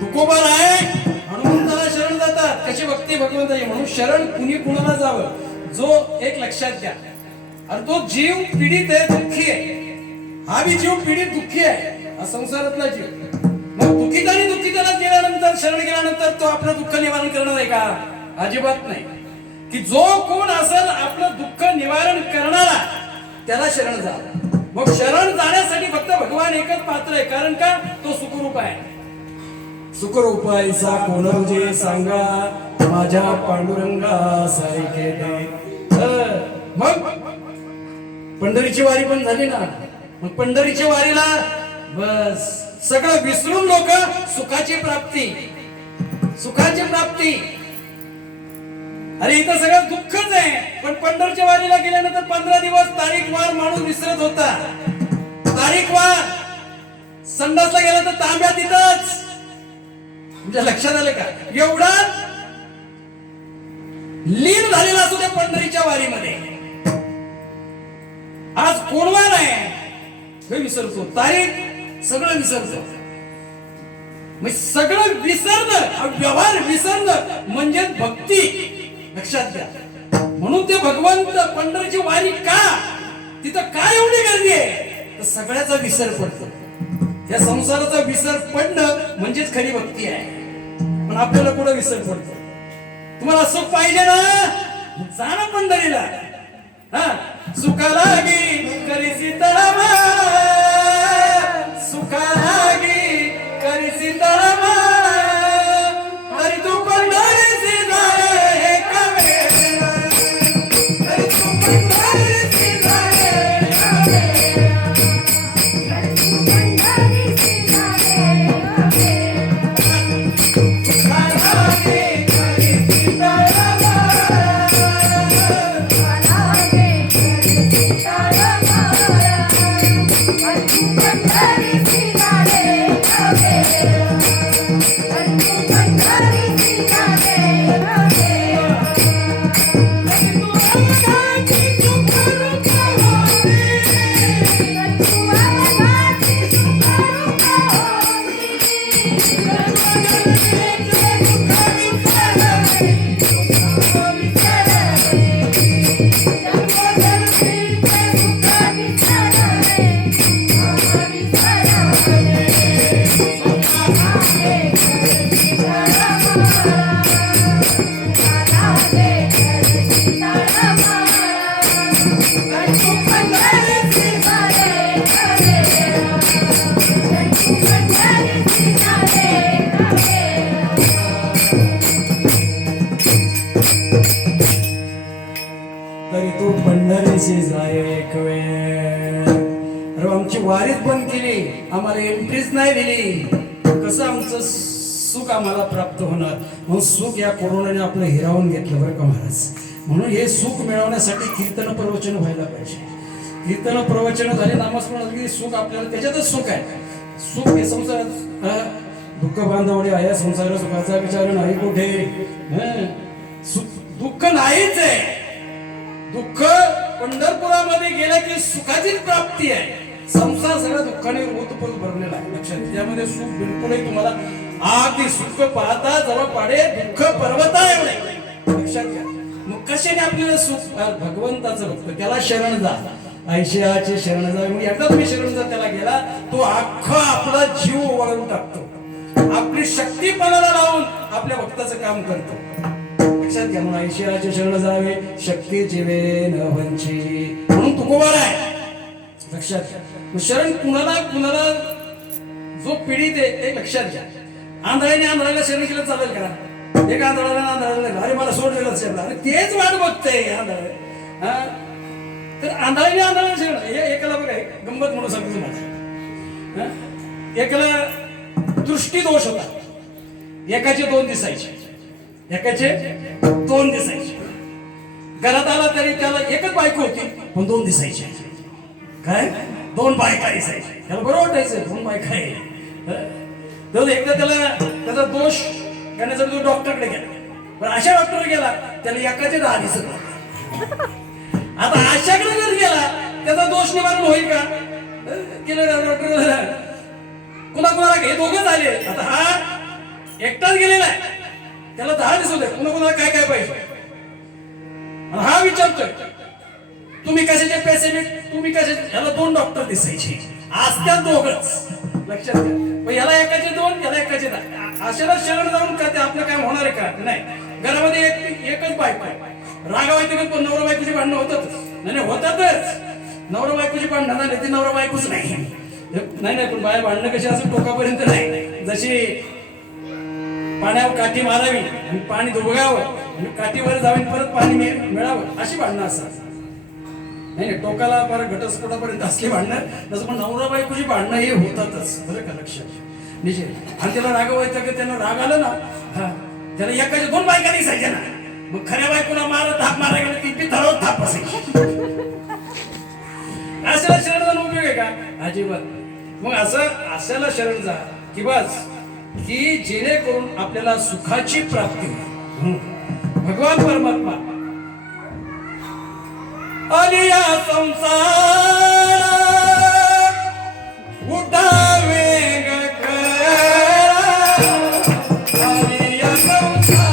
तुकोबार आहे हनुमंताला शरण जातात. कशी भक्ती भगवंताची. म्हणून शरण कुणी कुणाला जावं. जो एक लक्षात घ्या, अरे तो जीव पीडित आहे, दुःखी आहे. हा बी जीव पीडित दुःखी आहे, हा संसारातला जीव. मग दुःखीत आणि दुःखीताला गेल्यानंतर शरण गेल्यानंतर तो आपलं दुःख निवारण करणार आहे का? अजिबात नाही. की जो कोण असेल आपलं दुःख निवारण करणारा त्याला शरण जावं. मग शरण जाण्यासाठी फक्त भगवान एकच पात्र आहे. कारण का? तो सुखरूप आहे. सुखरूप ऐसा कोण जे सांगा माझ्या पांडुरंगा सारखे दे. मग पंढरीची वारी पण झाली ना. मग पंढरीच्या वारीला बस सगळं विसरून लोक सुखाची प्राप्ती, सुखाची प्राप्ती. अरे इथं सगळं दुःखच आहे. पण पंढरच्या वारीला गेल्यानंतर 15 दिवस तारीख वार माणूस विसरत होता. तारीख वार संडासला गेला तर तांब्या तिथंच. म्हणजे लक्षात आलं का? एवढा लीन झालेला असतो त्या पंढरीच्या वारीमध्ये. आज कोणवार आहे हे विसरतो, तारीख सगळं विसरतो. मग सगळं विसरणं, व्यवहार विसरणं म्हणजे भक्ती. लक्षात घ्या. म्हणून ते भगवंत पंढरीची वारी का, तिथं काय एवढी गर्दी आहे? तर सगळ्याचा विसर पडतो. या संसाराचा विसर पडणं म्हणजेच खरी भक्ती आहे. पण आपल्याला कुठं विसर पडतो? तुम्हाला सुख पाहिजे ना, जा ना पंढरीला. हा सुखालागी करी सीतारामा, सुखालागी करी सीतारामा, तरी तू पंढरीची जाय एका वेळेला, तरी तू पंढरीची जाय एका वेळेला, तरी तू पंढरीची जाय एका वेळेला, सुखालागी करी सीतारामा, सुखालागी करी सीतारामा, तरी तू पंढरीची जाय एका वेळेला, तरी तू पंढरीची जाय एका वेळेला, तरी तू अवघाची सुखरूप होती, तरी तू अवघाची सुखरूप होती, जन्मजन्मीचे दुःख विसरली, दुःख विसरली, जन्मजन्मीचे दुःख विसरली, तरी तू पंढरीची जाय एक वेळ. अरे आमची वारीच बंद केली, आम्हाला एंट्रीच नाही दिली, कसं आमचं सुख आम्हाला प्राप्त होणार? म्हणून सुख या कोरोनाने आपलं हिरावून घेतलं बरं का महाराज. म्हणून हे सुख मिळवण्यासाठी कीर्तन प्रवचन व्हायला पाहिजे. कीर्तन प्रवचन झाले, नामस्मरण झाले, सुख आपल्याला त्याच्यातच सुख आहे. सुख हे संसारात दुःख बांधवडे आहे, संसार सुखाचा विचार नाही कुठे. दुःख नाहीच आहे. दुःख पंढरपुरामध्ये गेलं की सुखाचीच प्राप्ती आहे. संसार सगळा दुःखाने ओतपोत भरलेला आहे. लक्षात घ्या. त्यामध्ये सुख बिलकुलही तुम्हाला ते सुख पाहता जवळ पाडे दुःख पर्वता एवढे. लक्षात घ्या. मग कशाने आपल्याला सुख भगवंताचं भक्त त्याला शरण जा. ऐशियाचे शरण जा. मग एकदा तुम्ही शरण जा त्याला गेला तो अख्खा आपला जीव वळून टाकतो. आपली शक्ती पणाला लावून आपल्या भक्ताचं काम करतो. लक्षात घ्या. म्हणून ऐशियाचे शरण जावे शक्ती जीवे न वंची म्हणून तुकोबार आहे. लक्षात घ्या. मग शरण कुणाला कुणाला जो पीडित आहे ते लक्षात घ्या. आंधळ्याने आंधळ्याला शरण केलं चालेल का? एक आंधळाला आंधळाला अरे मला सोडलेलं शरण अरे तेच वाट बघते आंधळ. तर आंधळ्याने आंधळाला शरण एकाला बघा गंमत म्हणून सांगतो तुम्हाला. एकाला दृष्टी दोष होता. एकाचे 2 दिसायचे. एकाचे 2 दिसायचे. घरात आला तरी त्याला एकच बायको होती पण 2 दिसायचे. काय 2 बायका दिसायच्या. त्याला बरं वाटायचं 2 बायका आहे. तर एकदा त्याला त्याचा दोष घेण्यासाठी तो डॉक्टरकडे गेला. पण अशा डॉक्टर गेला त्याला एकाचे 10 दिसत होते. आता अशाकडे जर गेला त्याचा दोष निवारण होईल का? केलं डॉक्टर कुणाला हे दोघंच आले. आता हा एकटाच गेलेला आहे त्याला 10 दिसत होते. कुणाला काय काय पाहिजे. हा विचारतोय तुम्ही कशाचे पेशंट तुम्ही कशाचे. याला 2 डॉक्टर दिसायचे. आज त्या दोघच. लक्षात घ्या. पण याला एकाचे 2 याला एकाचे 10. अशाला शरण जाऊन का ते आपलं काय होणार आहे का? नाही. घरामध्ये एकच बायको आहे. रागावायचं पण नवरा बायकोची भांडणं होतातच. नाही होतातच. नवरा बायकोची भांडणं झाली ती नवरा बायकोच नाही. नाही पण बाया भांडणं कशी असं टोकापर्यंत नाही. जशी पाण्यावर काठी मारावी आणि पाणी दुबगावं आणि काठीवर जाऊन परत पाणी मिळावं अशी भांडणं असतात. नाही टोकाला परत घटस्फोटापर्यंत असली भांडणं. तसं पण नवरा बायकोची भांडणं हे होतातच. बरं का? लक्षात निश्चित. आणि त्याला रागवायचं की त्यांना राग आलं ना त्याला एकाच्या 2 बायका दिसायच्या ना. मग खऱ्या बायकोला मारत थाप मारायला गेलं ती थरवत थाप असायची. अशाला शरण जाणं उपयोग आहे का? अजिबात. मग अशाला शरण जा की बस की जेणेकरून आपल्याला सुखाची प्राप्ती होईल. भगवान परमात्मा आलिया संसार उठावे आलिया संसार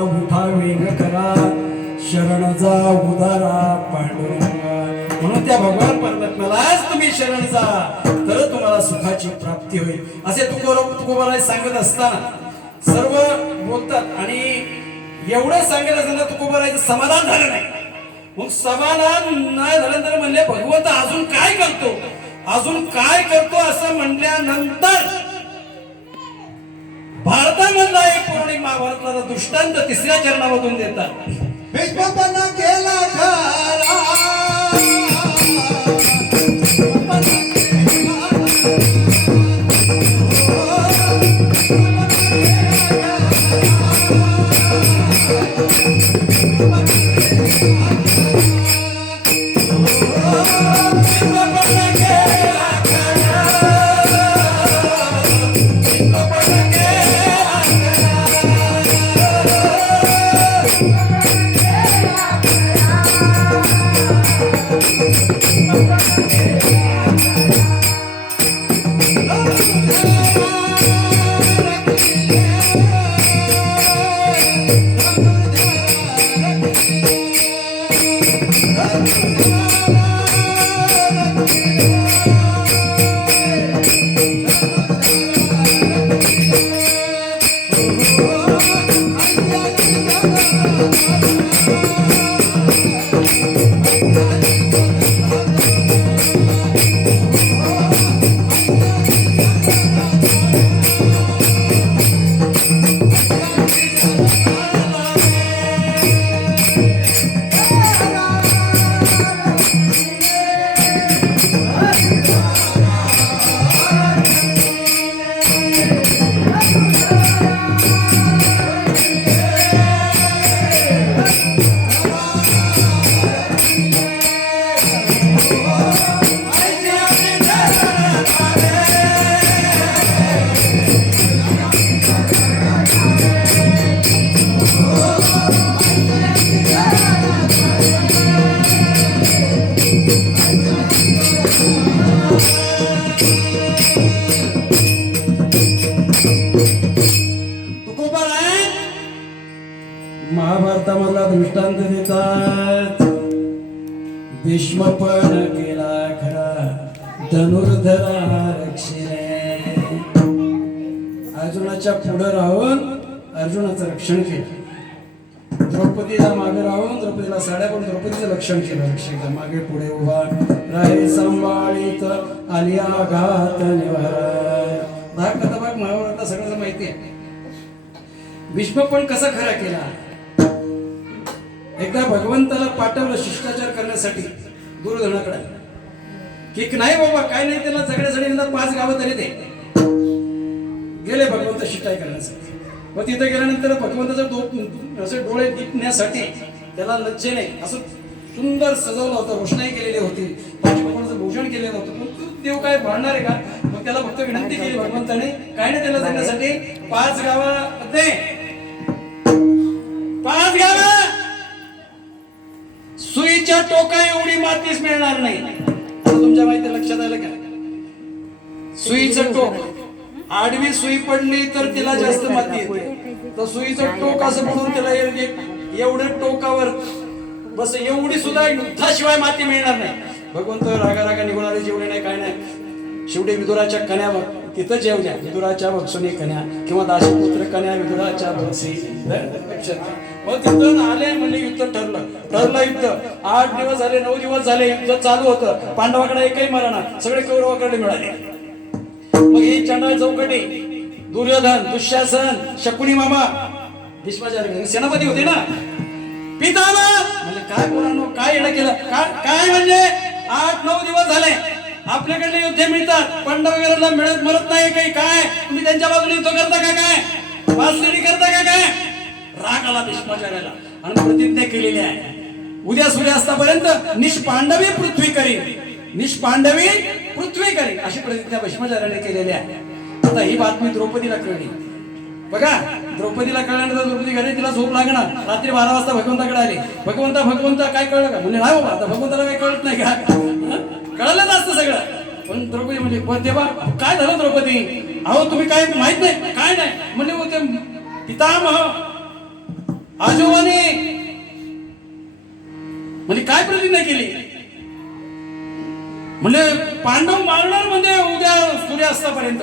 उठावे शरणजा उदारा पांडुरंगा. म्हणून त्या भगवान परमात्म्यालाच तुम्ही शरण जा तर तुम्हाला सुखाची प्राप्ती होईल. असे तुकोबाला सांगत असताना सर्व बोलतात आणि एवढं सांगत असताना तुकोबाराचं समाधान झालं नाही. मग समाधान नाही झाल्यानंतर म्हणले भगवंत अजून काय करतो अजून काय करतो असं म्हटल्यानंतर भारतामधला एक पौराणिक महाभारताचा दृष्टांत 3ऱ्या चरणामधून देतात. भीष्मपणा केला खरा तुकोबाराय महाभारतामधला दृष्टांत देतात. भीष्म पण केला खरा धनुर्धरा रक्षिणे. अर्जुनाच्या पुढे राहून अर्जुनाचं रक्षण केलं. द्रौपदीला मागे राहून द्रौपदीला साड्या पण द्रौपदीचं रक्षण केलं. रक्षक मागे पुढे उभा राहे सांभाळीत आलिया घात निवारा. भाग कथा भाग महाभारतातला सगळ्यांना माहिती आहे. भीष्म पण कसा खरा केला. एकदा भगवंताला पाठवलं शिष्टाचार करण्यासाठी दुर्योधनाकडे की नाही बाबा काय नाही, त्याला जगण्यासाठी 5 गावं तरी ते गेले भगवंत शिष्टाई करण्यासाठी. मग तिथे गेल्यानंतर भगवंताचं असे डोळे दिपण्यासाठी त्याला लज्जेने असं सुंदर सजवलं होतं. रोषणाई केलेली होती. पाठीमागून भूषण केलेलं होतं. पण देव काय भांडणार आहे का. मग त्याला फक्त विनंती केली भगवंताने काय नाही त्याला जगण्यासाठी 5 गावामध्ये 5 गावं सुईच्या टोका एवढी मातीच मिळणार नाही. आता तुमच्या माहिती लक्षात आलं का. सुईचं टोक आडवी सुई पडली तर तिला जास्त माती येते. तर सुईचं टोक असं म्हणून त्याला एवढं टोकावर बस एवढी सुद्धा युद्धाशिवाय माती मिळणार नाही. भगवंत रागा निघणारे जेवढे नाही काय नाही. शेवटी विदुराच्या कन्या तिथं जेव द्या. विदुराच्या भक्षुनी कन्या किंवा दासीपुत्र कन्या विदुराच्या भक्षी. मग तिथून आले म्हणजे युद्ध ठरलं युद्ध. 8 दिवस झाले 9 दिवस झाले युद्ध चालू होतं. पांडवाकडे एकही मरणा, सगळे कौरवाकडे मिळाले. मग ही चंडाळ चौकटी दुर्योधन दुःशासन शकुनी मामा भीष्माचार्य सेनापती होते ना. पितामह म्हणजे काय मुलांनो काय येणं केलं काय म्हणजे 8-9 दिवस झाले आपल्याकडे युद्ध मिळतात. पांडव वगैरेला मरत नाही काही. काय तुम्ही त्यांच्या बाजूने युद्ध करता का काय. वासलेणी करता का काय. राग आला भीष्माचार्याला आणि प्रतिज्ञा केलेली आहे उद्या सूर्यास्तापर्यंत निष्पांडवी पृथ्वी करीन. निष्पांडवी पृथ्वी करीन अशी प्रतिज्ञा भीष्माचार्याने केलेली आहे. आता ही बातमी द्रौपदीला कळली. बघा द्रौपदीला कळल्यानंतर द्रौपदी घरी तिला झोप लागणार. रात्री 12 वाजता भगवंताकडे आले. भगवंता काय कळलं का म्हणजे नाही बाबा आता भगवंताला काही कळत नाही का. कळलंच असतं सगळं. पण द्रौपदी म्हणजे तेव्हा काय झालं द्रौपदी. अहो तुम्ही काय माहित नाही काय नाही म्हणजे होते पितामह आजोबाने म्हणजे काय प्रतिज्ञा केली म्हणजे पांडव मारणार म्हणजे उद्या सूर्यास्तापर्यंत.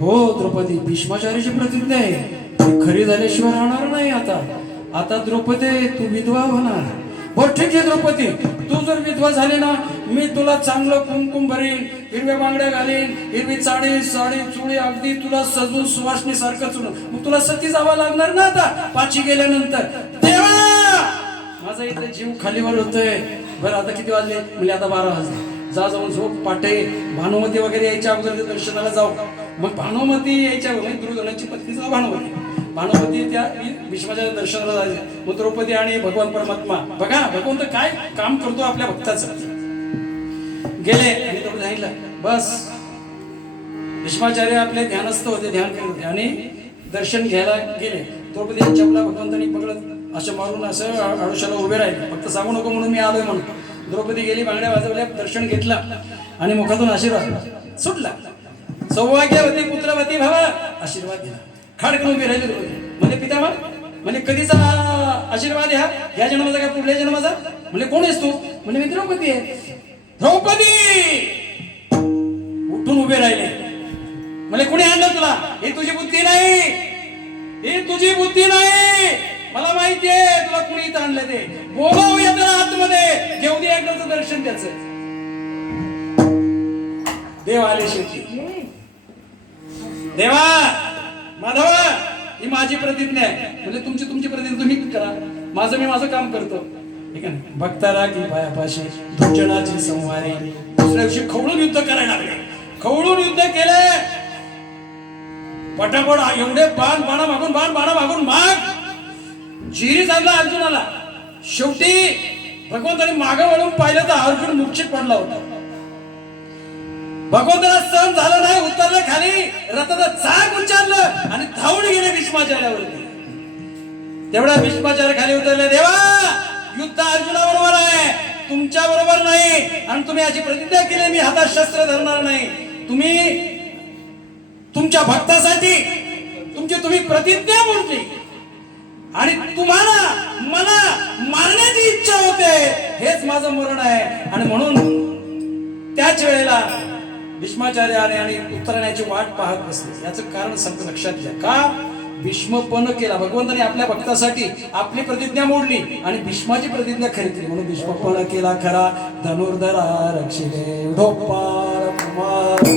हो द्रौपदी भीष्माचार्याची प्रतिज्ञा आहे खरी झाल्याशिवाय राहणार नाही. आता द्रौपदी तू विधवा होणार. हो ठीक आहे द्रौपदी तू जर विधवा झाली ना मी तुला चांगलं कुंकुम भरीन, हिरव्या बांगड्या घालीन, हिरवी साडी चुडी अगदी तुला सजून सुवासनी सारखं चुन. मग तुला सती जावं लागणार ना आता 5 गेल्यानंतर. तेव्हा माझा इथे जीव खालीवर होतोय. बरं आता किती वाजले म्हणजे आता 12 वाजले. जाऊन झोप पाटे. भानुमती वगैरे यायच्या अगोदर ते दर्शनाला जाऊ. मग भानुमती यायच्या दुर्योधनाची पत्नी भानुमती त्या भीष्माच्या दर्शनाला जायचे. मग द्रौपदी आणि भगवान परमात्मा बघा भगवंत काय काम करतो आपल्या भक्ताचं. गेले आणि द्रौपदी सांगितलं बस. भीष्माचार्य आपले ध्यानस्थ होते ध्यान करत होते आणि दर्शन घ्यायला गेले. द्रौपदी चपला भगवंतांनी पकडत असं मारून असं आडोशाला उभे राहिले. फक्त सांगू नको म्हणून मी आलोय म्हणून. द्रौपदी गेली बांगड्या वाजवल्या दर्शन घेतलं आणि मुखातून आशीर्वाद सुटला. सौभाग्यवती पुत्रवती भव आशीर्वाद दिला. खाडकन उभी राहिली द्रौपदी. म्हणजे पितामह म्हणजे कधीचा आशीर्वाद ह्या ह्या जन्माचा का पुढल्या जन्माचा? म्हणजे कोण आहेस तू? म्हणजे मी द्रौपदी आहे. द्रौपदी उठून उभे राहिले. म्हणजे कोणी आणलं तुला? ही तुझी बुद्धी नाही, ही तुझी बुद्धी नाही. मला माहितीये तुला कुणी इथं आणलं ते. बोलवूया त्याला आतमध्ये, घेऊ दे एकदाचं दर्शन त्याचं. देव आले शेवटी. देवा माधवा ही माझी प्रतिज्ञा आहे. म्हणजे तुमची प्रतिज्ञा तुम्ही करा, माझं मी माझं काम करतो. ठीक आहे. भक्ताला की पायापाशी दुर्जनाची संवारी. दुसऱ्या दिवशी खवळून युद्ध करायला लागले. खवळून युद्ध केले. पटापट एवढे बाण बाणा मागून माग जिरी चालला अर्जुनाला. शेवटी भगवंताने मागं वळून पाहिलं तर अर्जुन मूर्छित पडला होता. भगवंताला सहन झालं नाही, उतरलं खाली, रथाचा चाक उच्चारलं आणि धावून गेले भीष्माचार्यावरती. तेवढा भीष्माचार्य खाली उतरले. देवा युद्ध अर्जुनाबरोबर आहे, तुमच्या बरोबर नाही. आणि तुम्ही अशी प्रतिज्ञा केली मी हातात शस्त्र धरणार नाही. तुम्ही तुमच्या भक्तासाठी तुम्ही प्रतिज्ञा मोडली आणि तुम्हाला मला मारण्याची इच्छा होते. हेच माझं मरण आहे. आणि म्हणून त्याच वेळेला भीष्माचार्य आले आणि उतरण्याची वाट पाहत बसले. याचं कारण संत लक्षात घ्या. का? भीष्मपण केला. भगवंताने आपल्या भक्तासाठी आपली प्रतिज्ञा मोडली आणि भीष्माची प्रतिज्ञा खरी केली. म्हणून भीष्मपण केला खरा, धनुर्धरा रक्षिले. ढोपार कुमार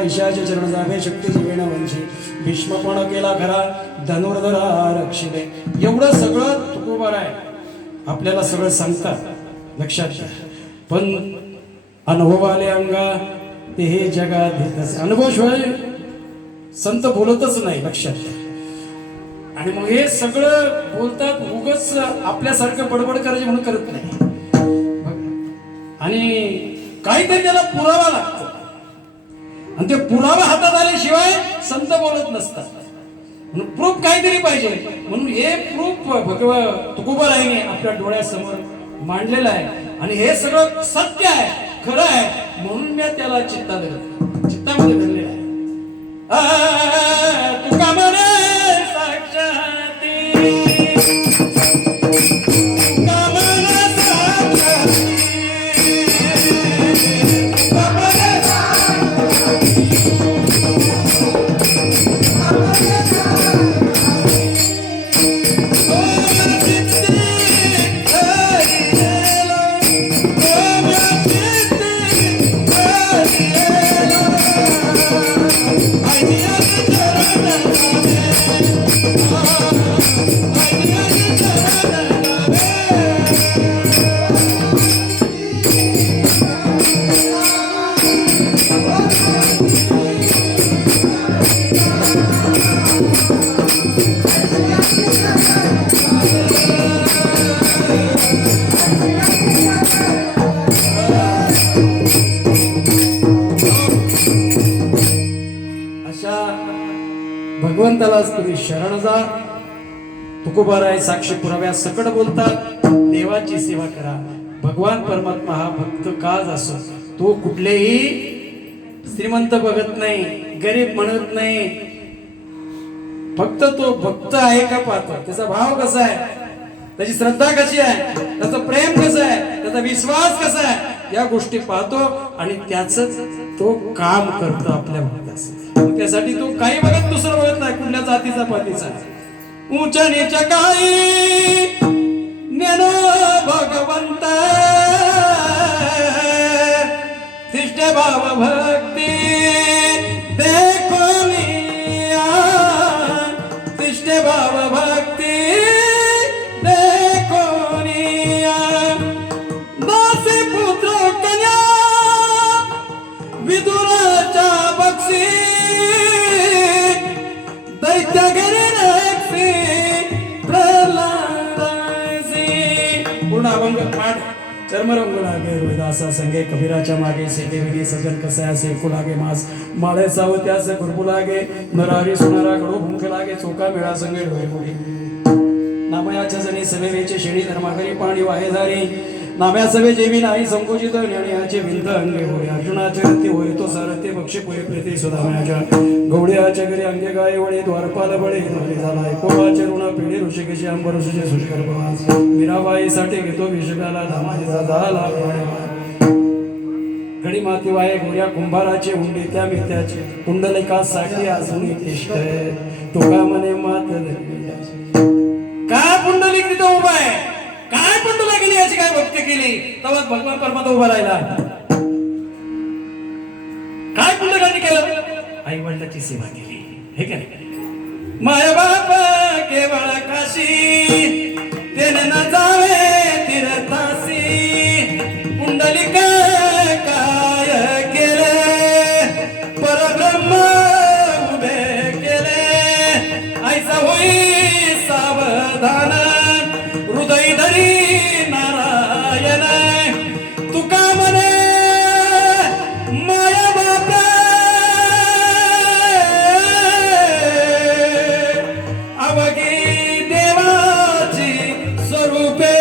ईशाचे चरण जावे शक्ती जीवेन वंशी. भीष्मपण केला खरा, धनुर्धरा रक्षिले. एवढं सगळं तुकोबार आहे. आपल्याला सगळं सांगतात, लक्षात घ्या. पण अनुभव आले अंगा ते हे जगात घेतच. अनुभवशिवाय संत बोलतच नाही, लक्षात घ्या. आणि मग हे सगळं बोलतात उगच आपल्यासारखं बडबड करायचे म्हणून करत नाही. आणि काहीतरी त्याला पुरावा लागतो. आणि ते पुरावा हातात आल्याशिवाय संत बोलत नसतात. म्हणून प्रूफ काहीतरी पाहिजे. म्हणून हे प्रूफ तुकोबारायांनी आपल्या डोळ्यासमोर मांडलेलं आहे. आणि हे सगळं सत्य आहे, खरं आहे. म्हणून मी त्याला चित्तामध्ये धरलेलं आहे. तुका म्हणे साक्षाती, तुका म्हणे साक्षाती, तुका म्हणे भगवंतालाच तुम्ही शरण जा. तुकोबाराय साक्षी पुराव्या सकट बोलतात. देवाची सेवा करा. भगवान परमात्मा हा भक्त काज असो, तो कुठलेही श्रीमंत बघत नाही, गरीब म्हणत नाही. फक्त तो भक्त आहे का पाहतो, त्याचा भाव कसा आहे, त्याची श्रद्धा कशी आहे, त्याचं प्रेम कसं आहे, त्याचा विश्वास कसा आहे, या गोष्टी पाहतो आणि त्याच तो काम करतो आपल्या भक्तासाठी. त्यासाठी तो काही बघत दुसरं बघत नाही, कुठल्या जातीचा पातीचा. उंच नीच काही ज्ञान भगवंत तिष्ठ भाव भक्ती देखो पाठ चर्मरंग लागे रोहिदासा संगे कबीराच्या मागे सेते विधी सजन कसे असे कुलागे मास माळे सावत्यास गुरबू लागे नरारी सुनारा कडू भुंक लागे चोका मेळा संगे डोळे मुडी नामयाच्या जणी सवेचे शेळी धर्माकरी पाणी वाहे झारी नाम्या सवे जेवी नाही संकोचित ज्ञानियाचे भिंत अंगे होय अर्जुनाचे रती होय तो सारथी बक्षी पुढे प्रीती सुधामयाच्या गवड्याच्या घरी अंगे गाय वळे द्वारपाल बळे धोले झालाय कोवाचे ऋण पिढी ऋषिकेशी अंबर ऋषीचे सुषकर प्रवास मीराबाईसाठी घेतो विषगाला धामाचा झाला घडी माती वाये गोऱ्या कुंभाराचे हुंडे त्या मेत्याचे कुंडलिकासाठी अजून तिष्ठ तुका मने मात काय पुंडलिक तिथं उभा आहे काय पुंडला केली याची काय भक्ती केली तेव्हा भगवान परमात्मा उभा राहिला काय पुंडलिकाने केलं आई वडिलांची सेवा केली हे का नाही माय बाप केवळ काशी तेने ना जावे तीर्थासी पुंडलिक काय केले परब्रह्म उभे केले ऐसा होई सावधान हृदय धरी नारायण तुका म्हणे माया बाप अवघी देवाची स्वरूपे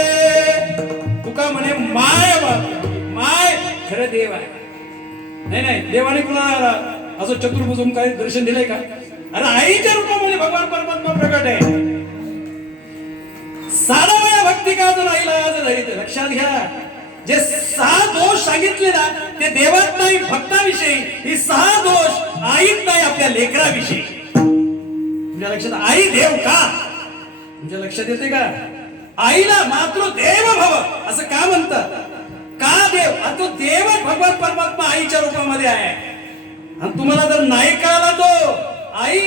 तुका म्हणे माय बाप माय खरं देव आहे नाही देवाने कुणाला असं चतुर्भुजून काही दर्शन दिलंय का अरे आईच्या रूपामध्ये भगवान परमात्मा प्रकट आहे साधा वेळा भक्ती का अजून आईला लक्षात घ्या जे 6 दोष सांगितले ना ते देवात नाही भक्ताविषयी ही 6 दोष आईत नाही आपल्या लेकराविषयी तुमच्या लक्षात आई देव का तुमच्या लक्षात येते का आईला मात्र देव भव असं का म्हणतात का देव तो देव भगवान परमात्मा आईच्या रूपामध्ये आहे आणि तुम्हाला जर नाही कळाला तो आई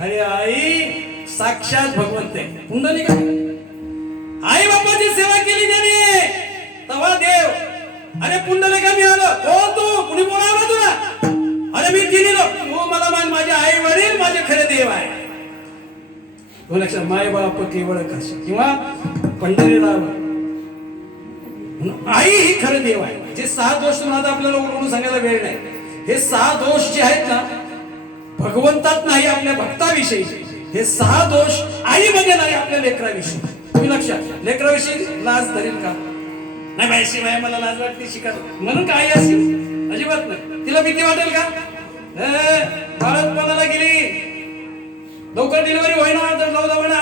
अरे आई साक्षात भगवंत आहे पुंडलिक आई बापाची सेवा केली त्याने तवा देव अरे पुंडलिका मी आलो कोण तू कुणी बोलावलं तुला अरे मी दिलेलो तू मला मान माझे आई वडील माझे खरे देव आहे तो लक्षात माय बाप केवळ काशी किंवा पंढरीराव आई ही खरं देव आहे जे 6 दोष तुम्हाला आपल्याला ओळखून सांगायला वेळ नाही हे 6 दोष जे आहेत ना भगवंतात नाही आपल्या भक्ताविषयी हे 6 दोष आईमध्ये नाही आपल्या लेकराविषयी तुम्ही लक्षात लेकराविषयी लाज धरेल का नाही बाई शिवाय मला लाज वाटते शिका म्हणून काय असेल अजिबात नाही तिला भीती वाटेल का बाळातपणाला गेली लवकर डिलिव्हरी होईना तर 9 महिने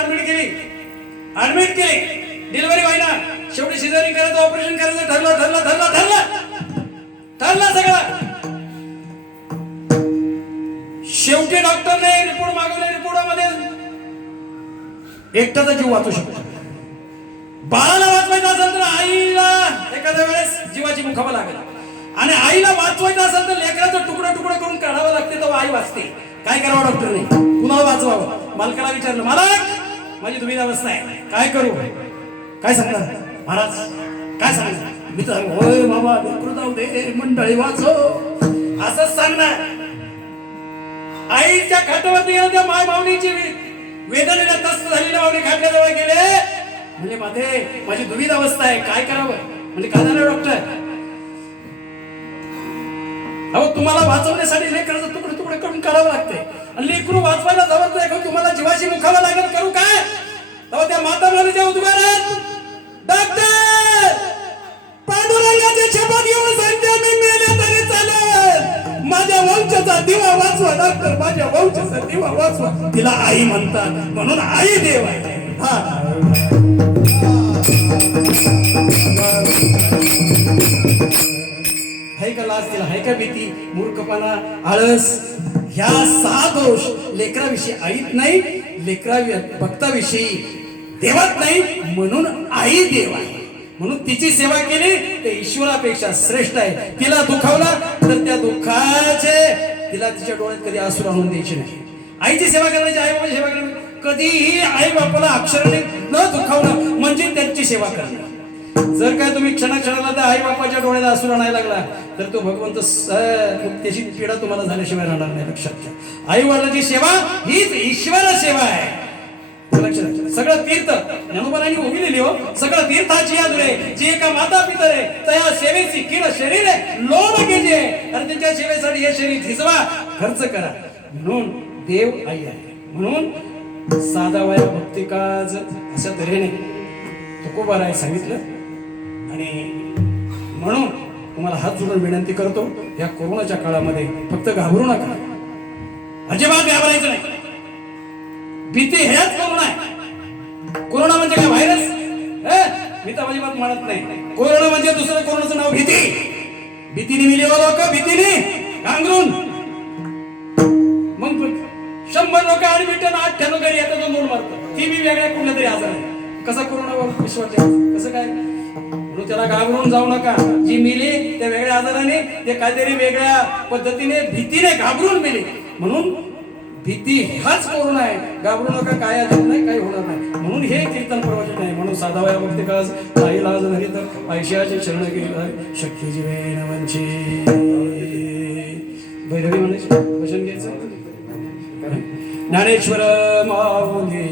ऍडमिट केली डिलिव्हरी होईना शेवटी सिझरिंग करायचं ऑपरेशन करायचं ठरलं सगळं शेवटी डॉक्टरने रिपोर्ट मागवले रिपोर्टामध्ये एकटाचा जीव वाचू शकतो बाळाला वाचवायचं असेल तर आईला एखाद्या वेळेस जीवाची मुखावा लागेल आणि आईला वाचवायचं असेल तर लेकराचं तुकडं करून काढावं लागते तेव्हा आई वाचते काय करावं डॉक्टरने कुणाला वाचवावं मालकाला विचारलं मालक माझी दुविधा अवस्था आहे काय करू काय सांगणार महाराज काय सांगणार मी तर होय बाबा जाऊ दे मंडळी वाचव असंच सांगणार आईच्या खाटावरती गेलं त्या माय माऊलीची वेदनेला त्रस्त झालेल्या माऊली खाटल्याजवळ गेले म्हणजे माझी दुविधा अवस्था आहे काय करावं म्हणजे काय झालं डॉक्टर अहो तुम्हाला वाचवण्यासाठी लेकराचं तुकडे करून करावं लागते आणि लेकरू वाचवायला जवळ आहे तुम्हाला जीवाची मुखावा लागेल करू काय तेव्हा त्या माता माऊलीच्या उद्गार डॉक्टर पांडुरंगाचे शपथ घेऊन सांगते मी मेले तरी चालेल माझ्या वंशाचा दिवा वाचवा डॉक्टर माझ्या वंशाचा दिवा वाचवा तिला आई म्हणतात म्हणून आई देव आहे हाय का लाज तिला हाय का भीती मूर्खपणा आळस ह्या 6 दोष लेकराविषयी आईत नाही भक्ताविषयी देवात नाही म्हणून आई देव आहे म्हणून तिची सेवा केली ते ईश्वरापेक्षा श्रेष्ठ आहे तिला दुखावला तर त्या दुःखाचे तिला तिच्या डोळ्यात कधी आसरू आणून द्यायचे नाही आईची सेवा करायची आई बाबाची सेवा करायची कधीही आई बापाला अक्षराने न दुखावणं म्हणजे त्यांची सेवा करणं जर काय तुम्ही क्षणाला त्या आई बापाच्या डोळ्यात आसरू आणायला लागला तर तो भगवंत त्याची पीडा तुम्हाला झाल्याशिवाय राहणार नाही लक्षात घ्या आई वडिलांची सेवा हीच ईश्वर सेवा आहे लक्षात सगळं तीर्थ ज्ञानोबांनी उघडलेली हो सगळं तीर्थाची यादुरे जी एका माता पितरे तया सेवेची किड शरीर लोभ घेजे आणि त्यांच्या सेवेसाठी हे शरीर झिजवा खर्च करा म्हणून देव आई आहे म्हणून साधा वया भक्ती काज अशा तऱ्हेने तुकोबाराय सांगितलं आणि म्हणून तुम्हाला हात जोडून विनंती करतो या कोरोनाच्या काळामध्ये फक्त घाबरू नका अजिबात घाबरायचं नाही भीती हेच कोरोना आहे कोरोना म्हणजे काय व्हायरस मी तर अजिबात म्हणत नाही कोरोना म्हणजे दुसरं कोरोनाचं नाव भीती भीतीने मिली लोक भीतीने घांगरून मग 100 लोक ऍडमिट 98 घरी येतात 2 मरतात ती बी वेगळ्या कुठल्या तरी आजार आहे कसा कोरोना विश्वास कसं काय म्हणून त्याला घाबरून जाऊ नका जी मिली त्या वेगळ्या आजाराने ते काहीतरी वेगळ्या पद्धतीने भीतीने घाबरून मिली म्हणून भीती हाच कोरोना आहे घाबरू नका काय आजार नाही काही होणार नाही म्हणून हे कीर्तन प्रवचन आहे म्हणून साधावया भक्ती काज काही लाज नाही तर पैशाचे शरण गेलं शक्य जीवे नवंची भैरवी म्हणायची भजन घ्यायचं ज्ञानेश्वर माऊली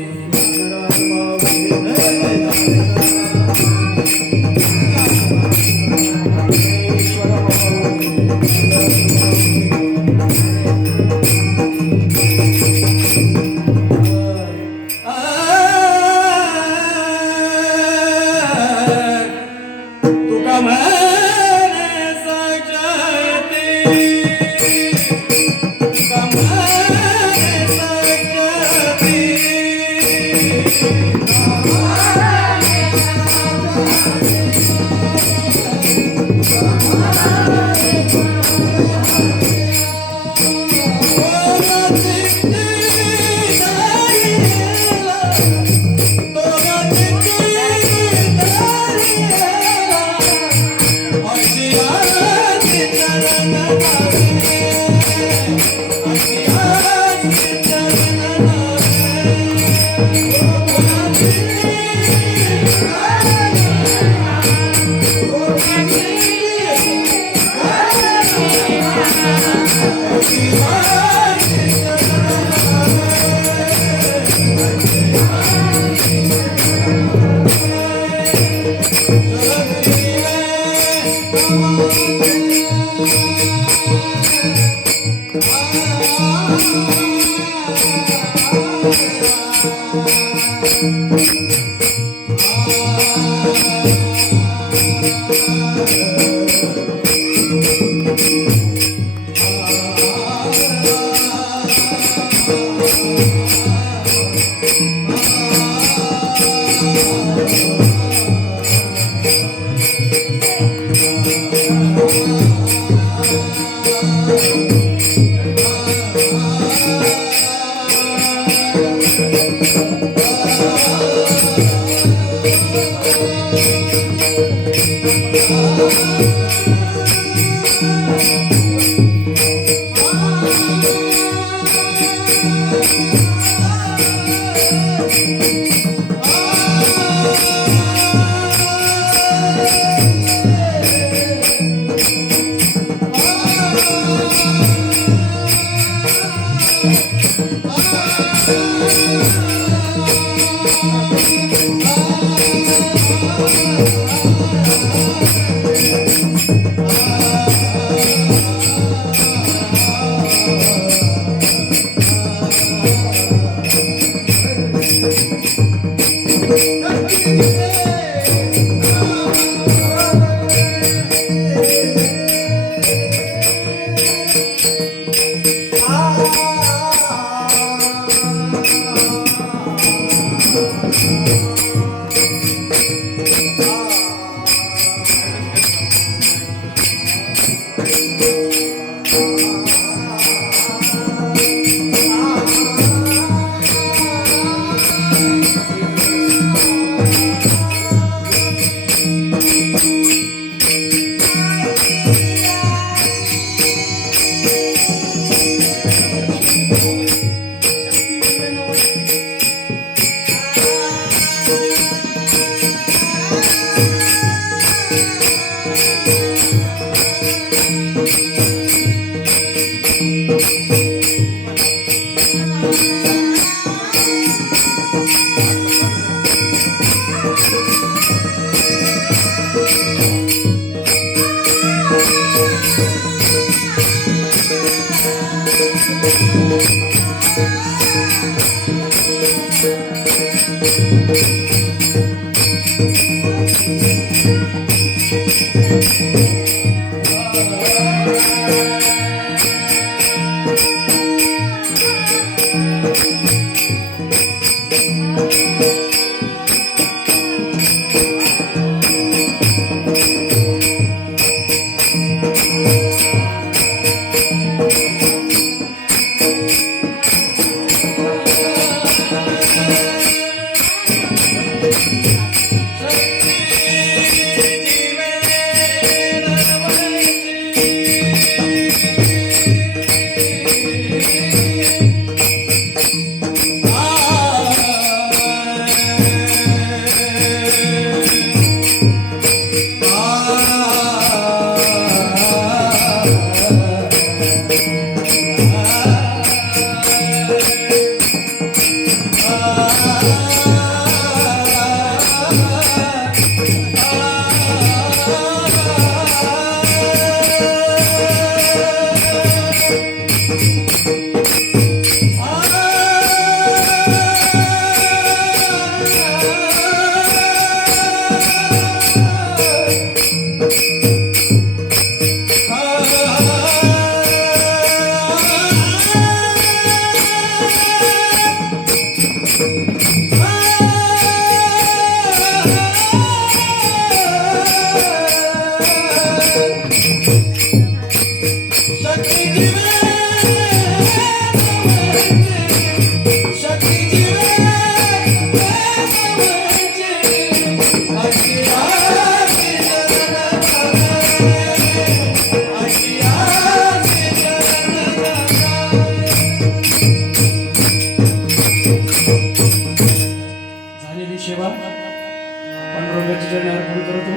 झालेली सेवा पांडुरंगाच्या चरणी अर्पण करतो.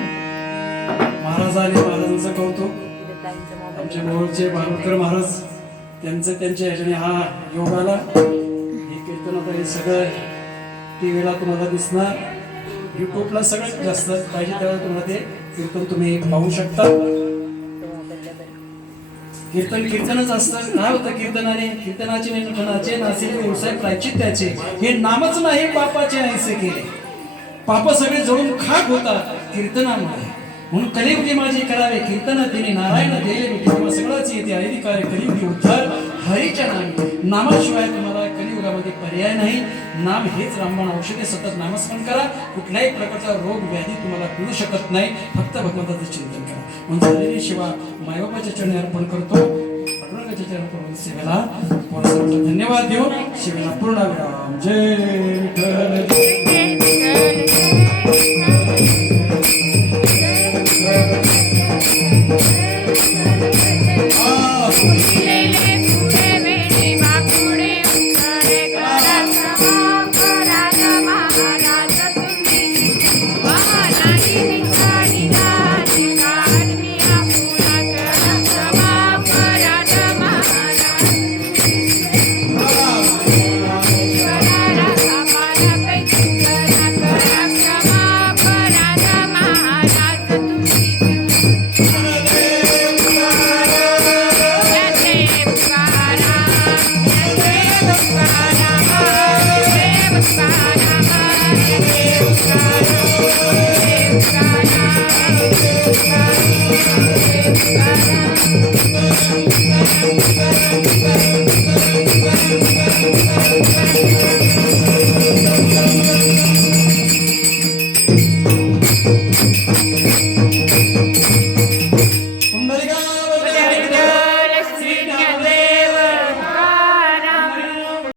महाराज आले, महाराजांचं कौतुक. आमचे मोहोळचे भागवतकर महाराज त्यांच्या ह्याच्याने हा योग आला. हे कीर्तन आता हे सगळं टीव्हीला तुम्हाला दिसणार, युट्यूबला सगळ्यात जास्त पाहिजे त्यावेळेला तुम्हाला ते कीर्तन तुम्ही पाहू शकता. कीर्तनच असतं. काय होतं कीर्तनाने? कीर्तनाचे निठणाचे नासिले व्यवसाय प्रायचित्याचे, हे नामच नाही पापाचे ऐसे केले. पाप सगळे जळून खाक होतात कीर्तनामुळे. म्हणून कलियुगी माझे करावे कीर्तन, तिने नारायण देले मी तेव्हा सगळंच येते. अधिकारी कलियुगी उद्धार हरीच्या नामी. नामाशिवाय तुम्हाला कलियुगामध्ये पर्याय नाही. नाम हेच रामबाण औषधे. सतत नामस्मरण करा. कुठल्याही प्रकारचा रोग व्याधी तुम्हाला पिळू शकत नाही. फक्त भगवंताचं चिंतन करा. म्हणून झालेली शिवा मायबापाच्या चरणी अर्पण करतो. पांडुरंगाच्या चरणी अर्पण सेवेला पूर्ण धन्यवाद देऊन शिवेला पूर्ण विराम. जय विठ्ठल.